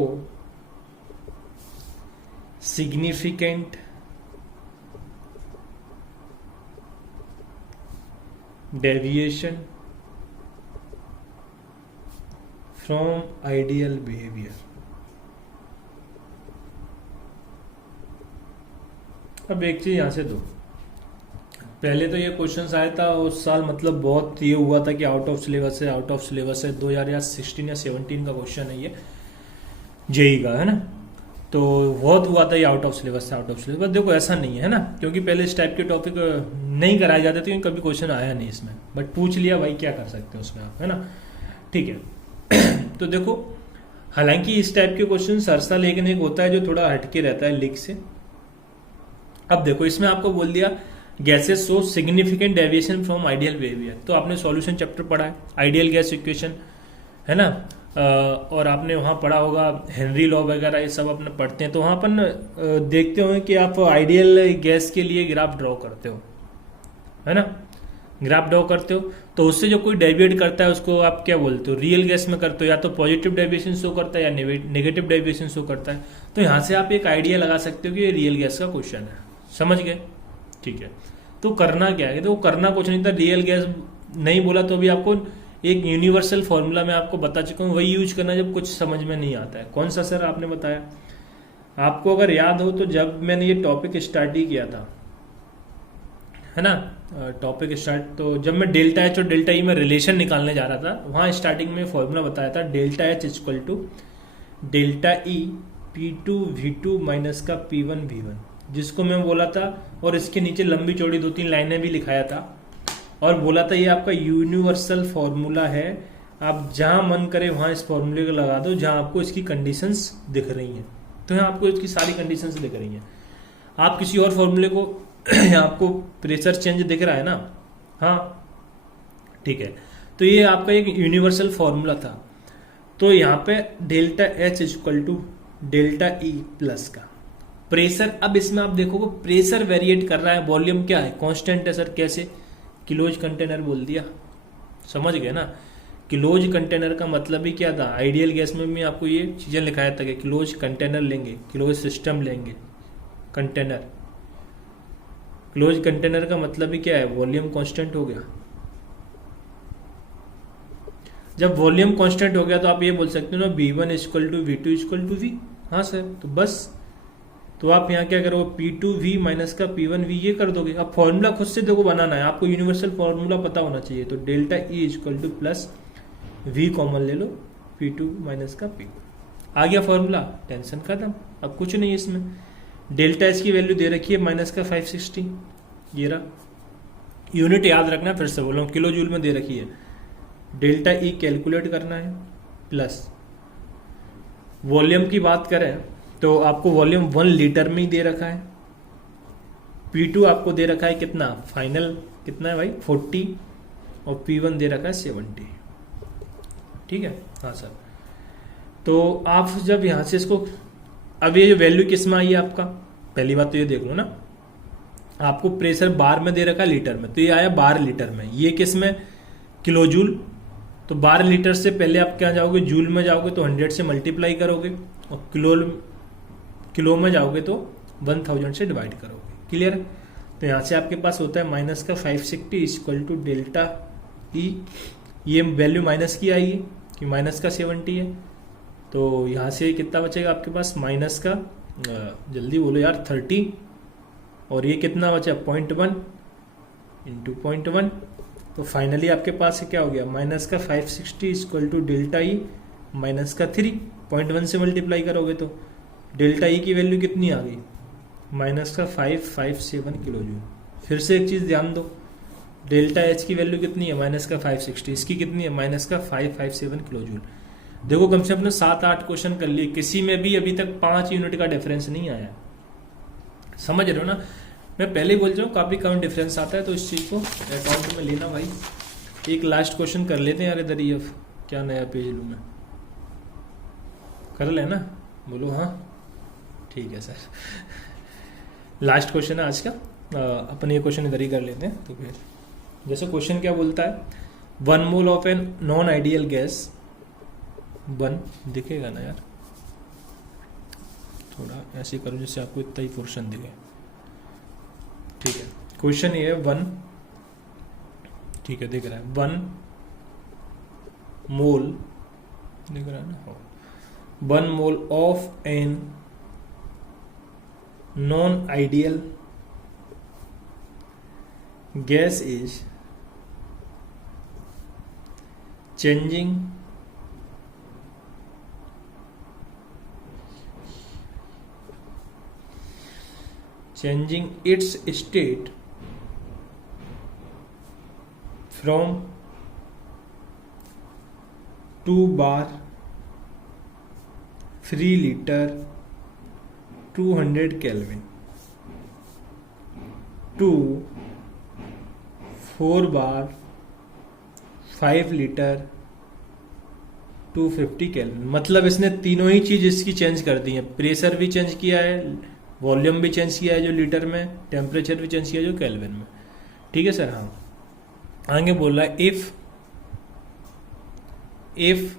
significant deviation from ideal behaviour. अब एक चीज यहां से दो, पहले तो ये क्वेश्चन आया था उस साल, मतलब बहुत ये हुआ था कि आउट ऑफ सिलेबस है, आउट ऑफ सिलेबस है। 2016 या 17 का क्वेश्चन है ये, जेई का, है ना। तो बहुत हुआ था ये आउट ऑफ सिलेबस है, आउट ऑफ सिलेबस। देखो ऐसा नहीं है ना, क्योंकि पहले इस टाइप के टॉपिक नहीं कराए जाते थे, क्योंकि कभी क्वेश्चन आया नहीं इसमें, बट पूछ लिया भाई, क्या कर सकते हैं उसमें आप, है ना। ठीक है तो देखो, हालांकि इस टाइप के क्वेश्चन हर साल एक न एक होता है जो थोड़ा हटके रहता है लीक से। अब देखो इसमें आपको बोल दिया gases show significant deviation from ideal behaviour, तो आपने सॉल्यूशन चैप्टर पढ़ा है, आइडियल गैस इक्वेशन, है ना। और आपने वहाँ पढ़ा होगा हेनरी लॉ वगैरह, ये सब अपने पढ़ते हैं। तो वहाँ अपन देखते हो कि आप आइडियल गैस के लिए ग्राफ ड्रॉ करते हो, है ना। ग्राफ ड्रॉ करते हो तो उससे जो कोई डेविएट करता है उसको आप क्या बोलते हो, रियल गैस में करते हो, या तो पॉजिटिव डेविएशन शो करता है या नेगेटिव डेविएशन शो करता है। तो यहाँ से आप एक आइडिया लगा सकते हो कि ये रियल गैस का क्वेश्चन है। समझ गए, ठीक है। तो करना क्या है, तो करना कुछ नहीं था, रियल गैस नहीं बोला तो अभी आपको एक यूनिवर्सल फॉर्मूला मैं आपको बता चुका हूँ, वही यूज करना जब कुछ समझ में नहीं आता है। कौन सा सर आपने बताया, आपको अगर याद हो तो जब मैंने ये टॉपिक स्टार्ट ही किया था, है ना, टॉपिक स्टार्ट, तो जब मैं डेल्टा एच और डेल्टा ई में रिलेशन निकालने जा रहा था, वहां स्टार्टिंग में फॉर्मूला बताया था delta H equal to delta E P2 V2 minus का P1 V1, जिसको मैं बोला था, और इसके नीचे लंबी चौड़ी 2-3 लाइनें भी लिखाया था, और बोला था ये आपका यूनिवर्सल फॉर्मूला है, आप जहां मन करे वहां इस फॉर्मूले को लगा दो जहां आपको इसकी कंडीशंस दिख रही हैं। तो यहाँ आपको इसकी सारी कंडीशंस दिख रही हैं। आप किसी और फॉर्मूले को आपको प्रेशर चेंज दिख रहा है ना, हाँ ठीक है, तो ये आपका एक यूनिवर्सल फॉर्मूला था। तो यहाँ पे delta H equal to delta E plus का प्रेशर। अब इसमें आप देखोगे प्रेशर वेरिएट कर रहा है, वॉल्यूम क्या है, कांस्टेंट है सर। कैसे? क्लोज कंटेनर बोल दिया, समझ गए ना। क्लोज कंटेनर का मतलब ही क्या था, आइडियल गैस में भी आपको ये चीजें लिखाया था कि क्लोज कंटेनर लेंगे, क्लोज सिस्टम लेंगे, कंटेनर। क्लोज कंटेनर का मतलब ही क्या है, वॉल्यूम कांस्टेंट हो गया। जब वॉल्यूम कांस्टेंट हो गया तो आप ये बोल सकते हो ना V1 equal to V2 equal to V। हाँ सर, तो बस तो आप यहाँ क्या करोगे, P2V माइनस का P1V ये कर दोगे। अब फॉर्मूला खुद से देखो बनाना है आपको, यूनिवर्सल फॉर्मूला पता होना चाहिए। तो delta E equal two plus V common ले लो, P2 माइनस का P। आ गया फॉर्मूला, टेंशन खत्म। अब कुछ नहीं है इसमें। डेल्टा एच की वैल्यू दे रखी है माइनस का 560, ये रहा। यूनिट याद रखना, फिर से बोल रहा हूँ, किलो जूल में दे रखी है। डेल्टा ई कैलकुलेट करना है, प्लस वॉल्यूम की बात करें तो आपको वॉल्यूम 1 लीटर में ही दे रखा है। P2 आपको दे रखा है कितना, फाइनल कितना है भाई 40, और P1 दे रखा है 70। ठीक है, हाँ सर। तो आप जब यहां से इसको, अब ये वैल्यू किस में आई है आपका, पहली बात तो ये देख लो ना, आपको प्रेशर बार में दे रखा है लीटर में, तो ये आया 12 लीटर में। ये किस में, किलो जूल। तो 12 लीटर से पहले आप क्या जाओगे, जूल में जाओगे तो 100 से मल्टीप्लाई करोगे, और किलो में जाओगे तो 1000 से डिवाइड करोगे। क्लियर है? तो यहां से आपके पास होता है माइनस का 560 इक्वल टू डेल्टा ई। ये वैल्यू माइनस की आई है कि माइनस का 70 है, तो यहां से कितना बचेगा आपके पास, माइनस का जल्दी बोलो यार 30, और ये कितना बचा 0.1 इंटू 0.1। तो फाइनली आपके पास क्या हो गया, माइनस का 560 equal to delta E minus का 3। 0.1 से मल्टीप्लाई करोगे तो डेल्टा ई की वैल्यू कितनी आ गई, माइनस का 557 किलो जूल। फिर से एक चीज ध्यान दो, डेल्टा एच की वैल्यू कितनी है, माइनस का 560, इसकी कितनी है, माइनस का 557 किलो जूल। देखो कम से कम 7-8 क्वेश्चन कर लिए, किसी में भी अभी तक 5 यूनिट का डिफरेंस नहीं आया। समझ रहे हो ना, मैं पहले ही बोल रहा हूँ काफी कम डिफरेंस आता है, तो इस चीज को अकाउंट में लेना भाई। एक लास्ट क्वेश्चन कर लेते हैं यार इधर ही। अब क्या नया पेज लूँ मैं, कर लेना, बोलो हाँ ठीक है सर। लास्ट क्वेश्चन है आज का, अपन ये क्वेश्चन इधर ही कर लेते हैं। तो फिर जैसे क्वेश्चन क्या बोलता है, 1 mole of an non ideal gas, 1 दिखेगा ना यार, थोड़ा ऐसे करो जिससे आपको इतना ही पोर्शन दिखे। ठीक है, क्वेश्चन ये है 1, ठीक है दिख रहा है, 1 मोल दिख रहा है ना, 1 mole of an non ideal gas is changing its state from 2 bar 3 liter 200 Kelvin to 4 bar 5 litre 250 kelvin. मतलब इसने तीनों ही चीज इसकी चेंज कर दी है, प्रेशर भी चेंज किया है, वॉल्यूम भी चेंज किया है जो लीटर में, टेम्परेचर भी चेंज किया है जो केल्विन में। ठीक है सर, हाँ। आगे बोल रहा है if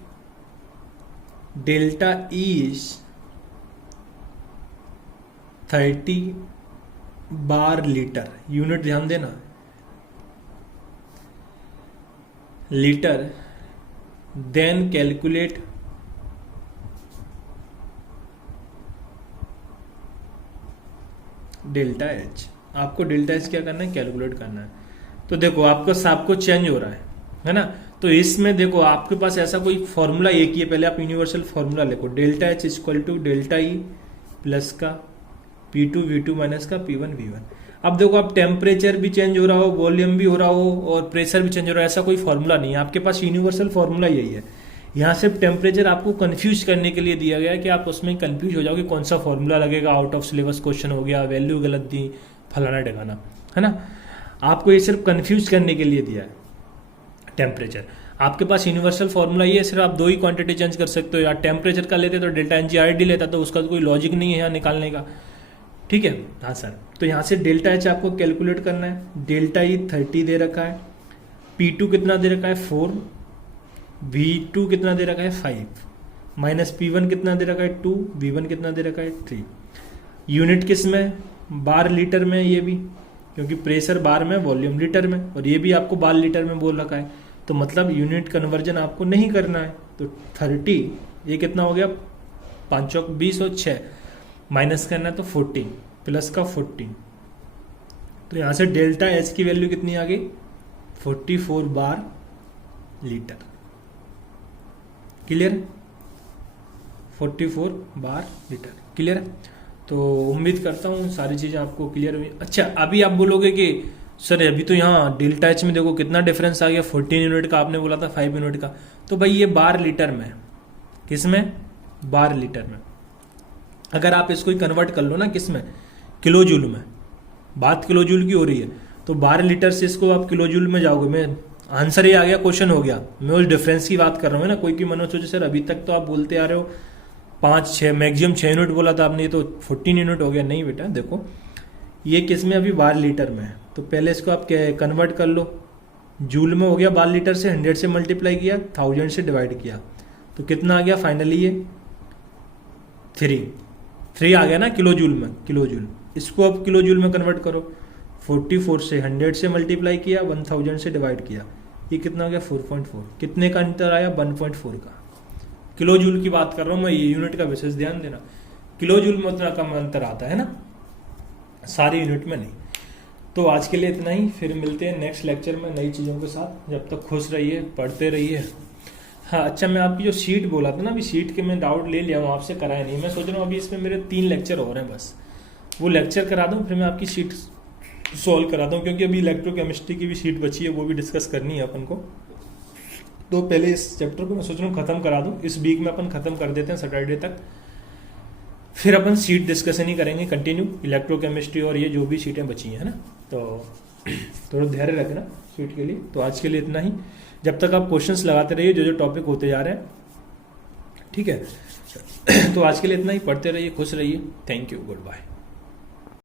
delta is 30 bar litre, unit ध्यान देना, litre, then calculate delta H. आपको डेल्टा एच क्या करना है, कैलकुलेट करना है। तो देखो आपका सबको चेंज हो रहा है ना, तो इसमें देखो आपके पास ऐसा कोई फॉर्मूला एक ही है, पहले आप यूनिवर्सल फॉर्मूला लिखो, delta H equal to delta E plus का P2 V2 माइनस का P1 V1। अब देखो आप टेम्परेचर भी चेंज हो रहा हो, वॉल्यूम भी हो रहा हो, और प्रेशर भी चेंज हो रहा है, ऐसा कोई फॉर्मूला नहीं है आपके पास, यूनिवर्सल फॉर्मूला यही है। यहाँ सिर्फ टेम्परेचर आपको कंफ्यूज करने के लिए दिया गया है कि आप उसमें कंफ्यूज हो जाओगे कौन सा फॉर्मूला लगेगा, आउट ऑफ सिलेबस क्वेश्चन हो गया, वैल्यू गलत दी, फलाना ढिकाना, है ना। आपको ये सिर्फ कंफ्यूज करने के लिए दिया है टेम्परेचर। आपके पास यूनिवर्सल फॉर्मूला ये है, सिर्फ आप 2 ही क्वांटिटी चेंज कर सकते हो। या टेम्परेचर का लेते तो डेल्टा NGRD लेता, तो उसका तो कोई लॉजिक नहीं है यहाँ निकालने का, ठीक है। हाँ सर, तो यहाँ से डेल्टा H आपको कैलकुलेट करना है। डेल्टा E 30 दे रखा है, P2 कितना दे रखा है 4, V2 कितना दे रखा है 5, माइनस P1 कितना दे रखा है 2, V1 कितना दे रखा है 3। यूनिट किस में, बार लीटर में, ये भी क्योंकि प्रेशर बार में, वॉल्यूम लीटर में, और ये भी आपको बार लीटर में बोल रखा है, तो मतलब यूनिट कन्वर्जन आपको नहीं करना है। तो 30 ये कितना हो गया, 5 चौक 20 और 6 माइनस करना है तो 14 प्लस का 14, तो यहाँ से डेल्टा H की वैल्यू कितनी आ गई 44 bar litre. Clear, 44 bar litre, clear है। तो उम्मीद करता हूँ सारी चीज़ें आपको क्लियर हुई। अच्छा, अभी आप बोलोगे कि सर अभी तो यहाँ डेल्टा H में देखो कितना डिफरेंस आ गया, 14 यूनिट का, आपने बोला था 5 यूनिट का। तो भाई ये बार लीटर में, किस में, बार लीटर में। अगर आप इसको ही कन्वर्ट कर लो ना किस में, किलो जूल में, बात किलो जूल की हो रही है, तो बार लीटर से इसको आप किलो जूल में जाओगे। मैं आंसर ही आ गया, क्वेश्चन हो गया, मैं उस डिफरेंस की बात कर रहा हूँ ना। कोई की मनो सोचे सर अभी तक तो आप बोलते आ रहे हो 5-6 मैक्सिमम 6 यूनिट बोला था आपने, ये तो 14 यूनिट हो गया। नहीं बेटा देखो, ये किस में, अभी बार लीटर में है, तो पहले इसको आप कन्वर्ट कर लो। जूल में हो गया, बार लीटर से 100 से मल्टीप्लाई किया, 1000 से डिवाइड किया, तो कितना आ गया फाइनली, ये 3 आ गया ना किलो जूल में, किलो जूल। इसको अब किलो जूल में कन्वर्ट करो, 44 से 100 से मल्टीप्लाई किया, 1000 से डिवाइड किया, ये कितना हो गया 4.4। कितने का अंतर आया, 1.4 का। किलो जूल की बात कर रहा हूँ मैं, ये यूनिट का विशेष ध्यान देना, किलो जूल में उतना कम अंतर आता है ना, सारी यूनिट में नहीं। तो आज के लिए इतना ही, फिर मिलते हैं नेक्स्ट लेक्चर में नई चीज़ों के साथ। जब तक खुश रहिए, पढ़ते रहिए। हाँ अच्छा, मैं आपकी जो शीट बोला था ना, अभी शीट के मैं डाउट ले लिया हूँ, आपसे कराया नहीं। मैं सोच रहा हूँ अभी इसमें मेरे 3 लेक्चर हो रहे हैं, बस वो लेक्चर करा दूँ, फिर मैं आपकी शीट सॉल्व करा दूँ, क्योंकि अभी इलेक्ट्रोकेमिस्ट्री की भी शीट बची है, वो भी डिस्कस करनी है अपन को। तो पहले इस चैप्टर को मैं सोच रहा हूँ खत्म करा दूँ, इस वीक में अपन खत्म कर देते हैं सैटरडे तक, फिर अपन सीट डिस्कशन ही करेंगे कंटिन्यू, इलेक्ट्रोकेमिस्ट्री और ये जो भी सीटें बची हैं, है ना। तो थोड़ा धैर्य रखना सीट के लिए। तो आज के लिए इतना ही, जब तक आप क्वेश्चंस लगाते रहिए जो जो टॉपिक होते जा रहे हैं, ठीक है। तो आज के लिए इतना ही, पढ़ते रहिए, खुश रहिए। Thank you, good bye.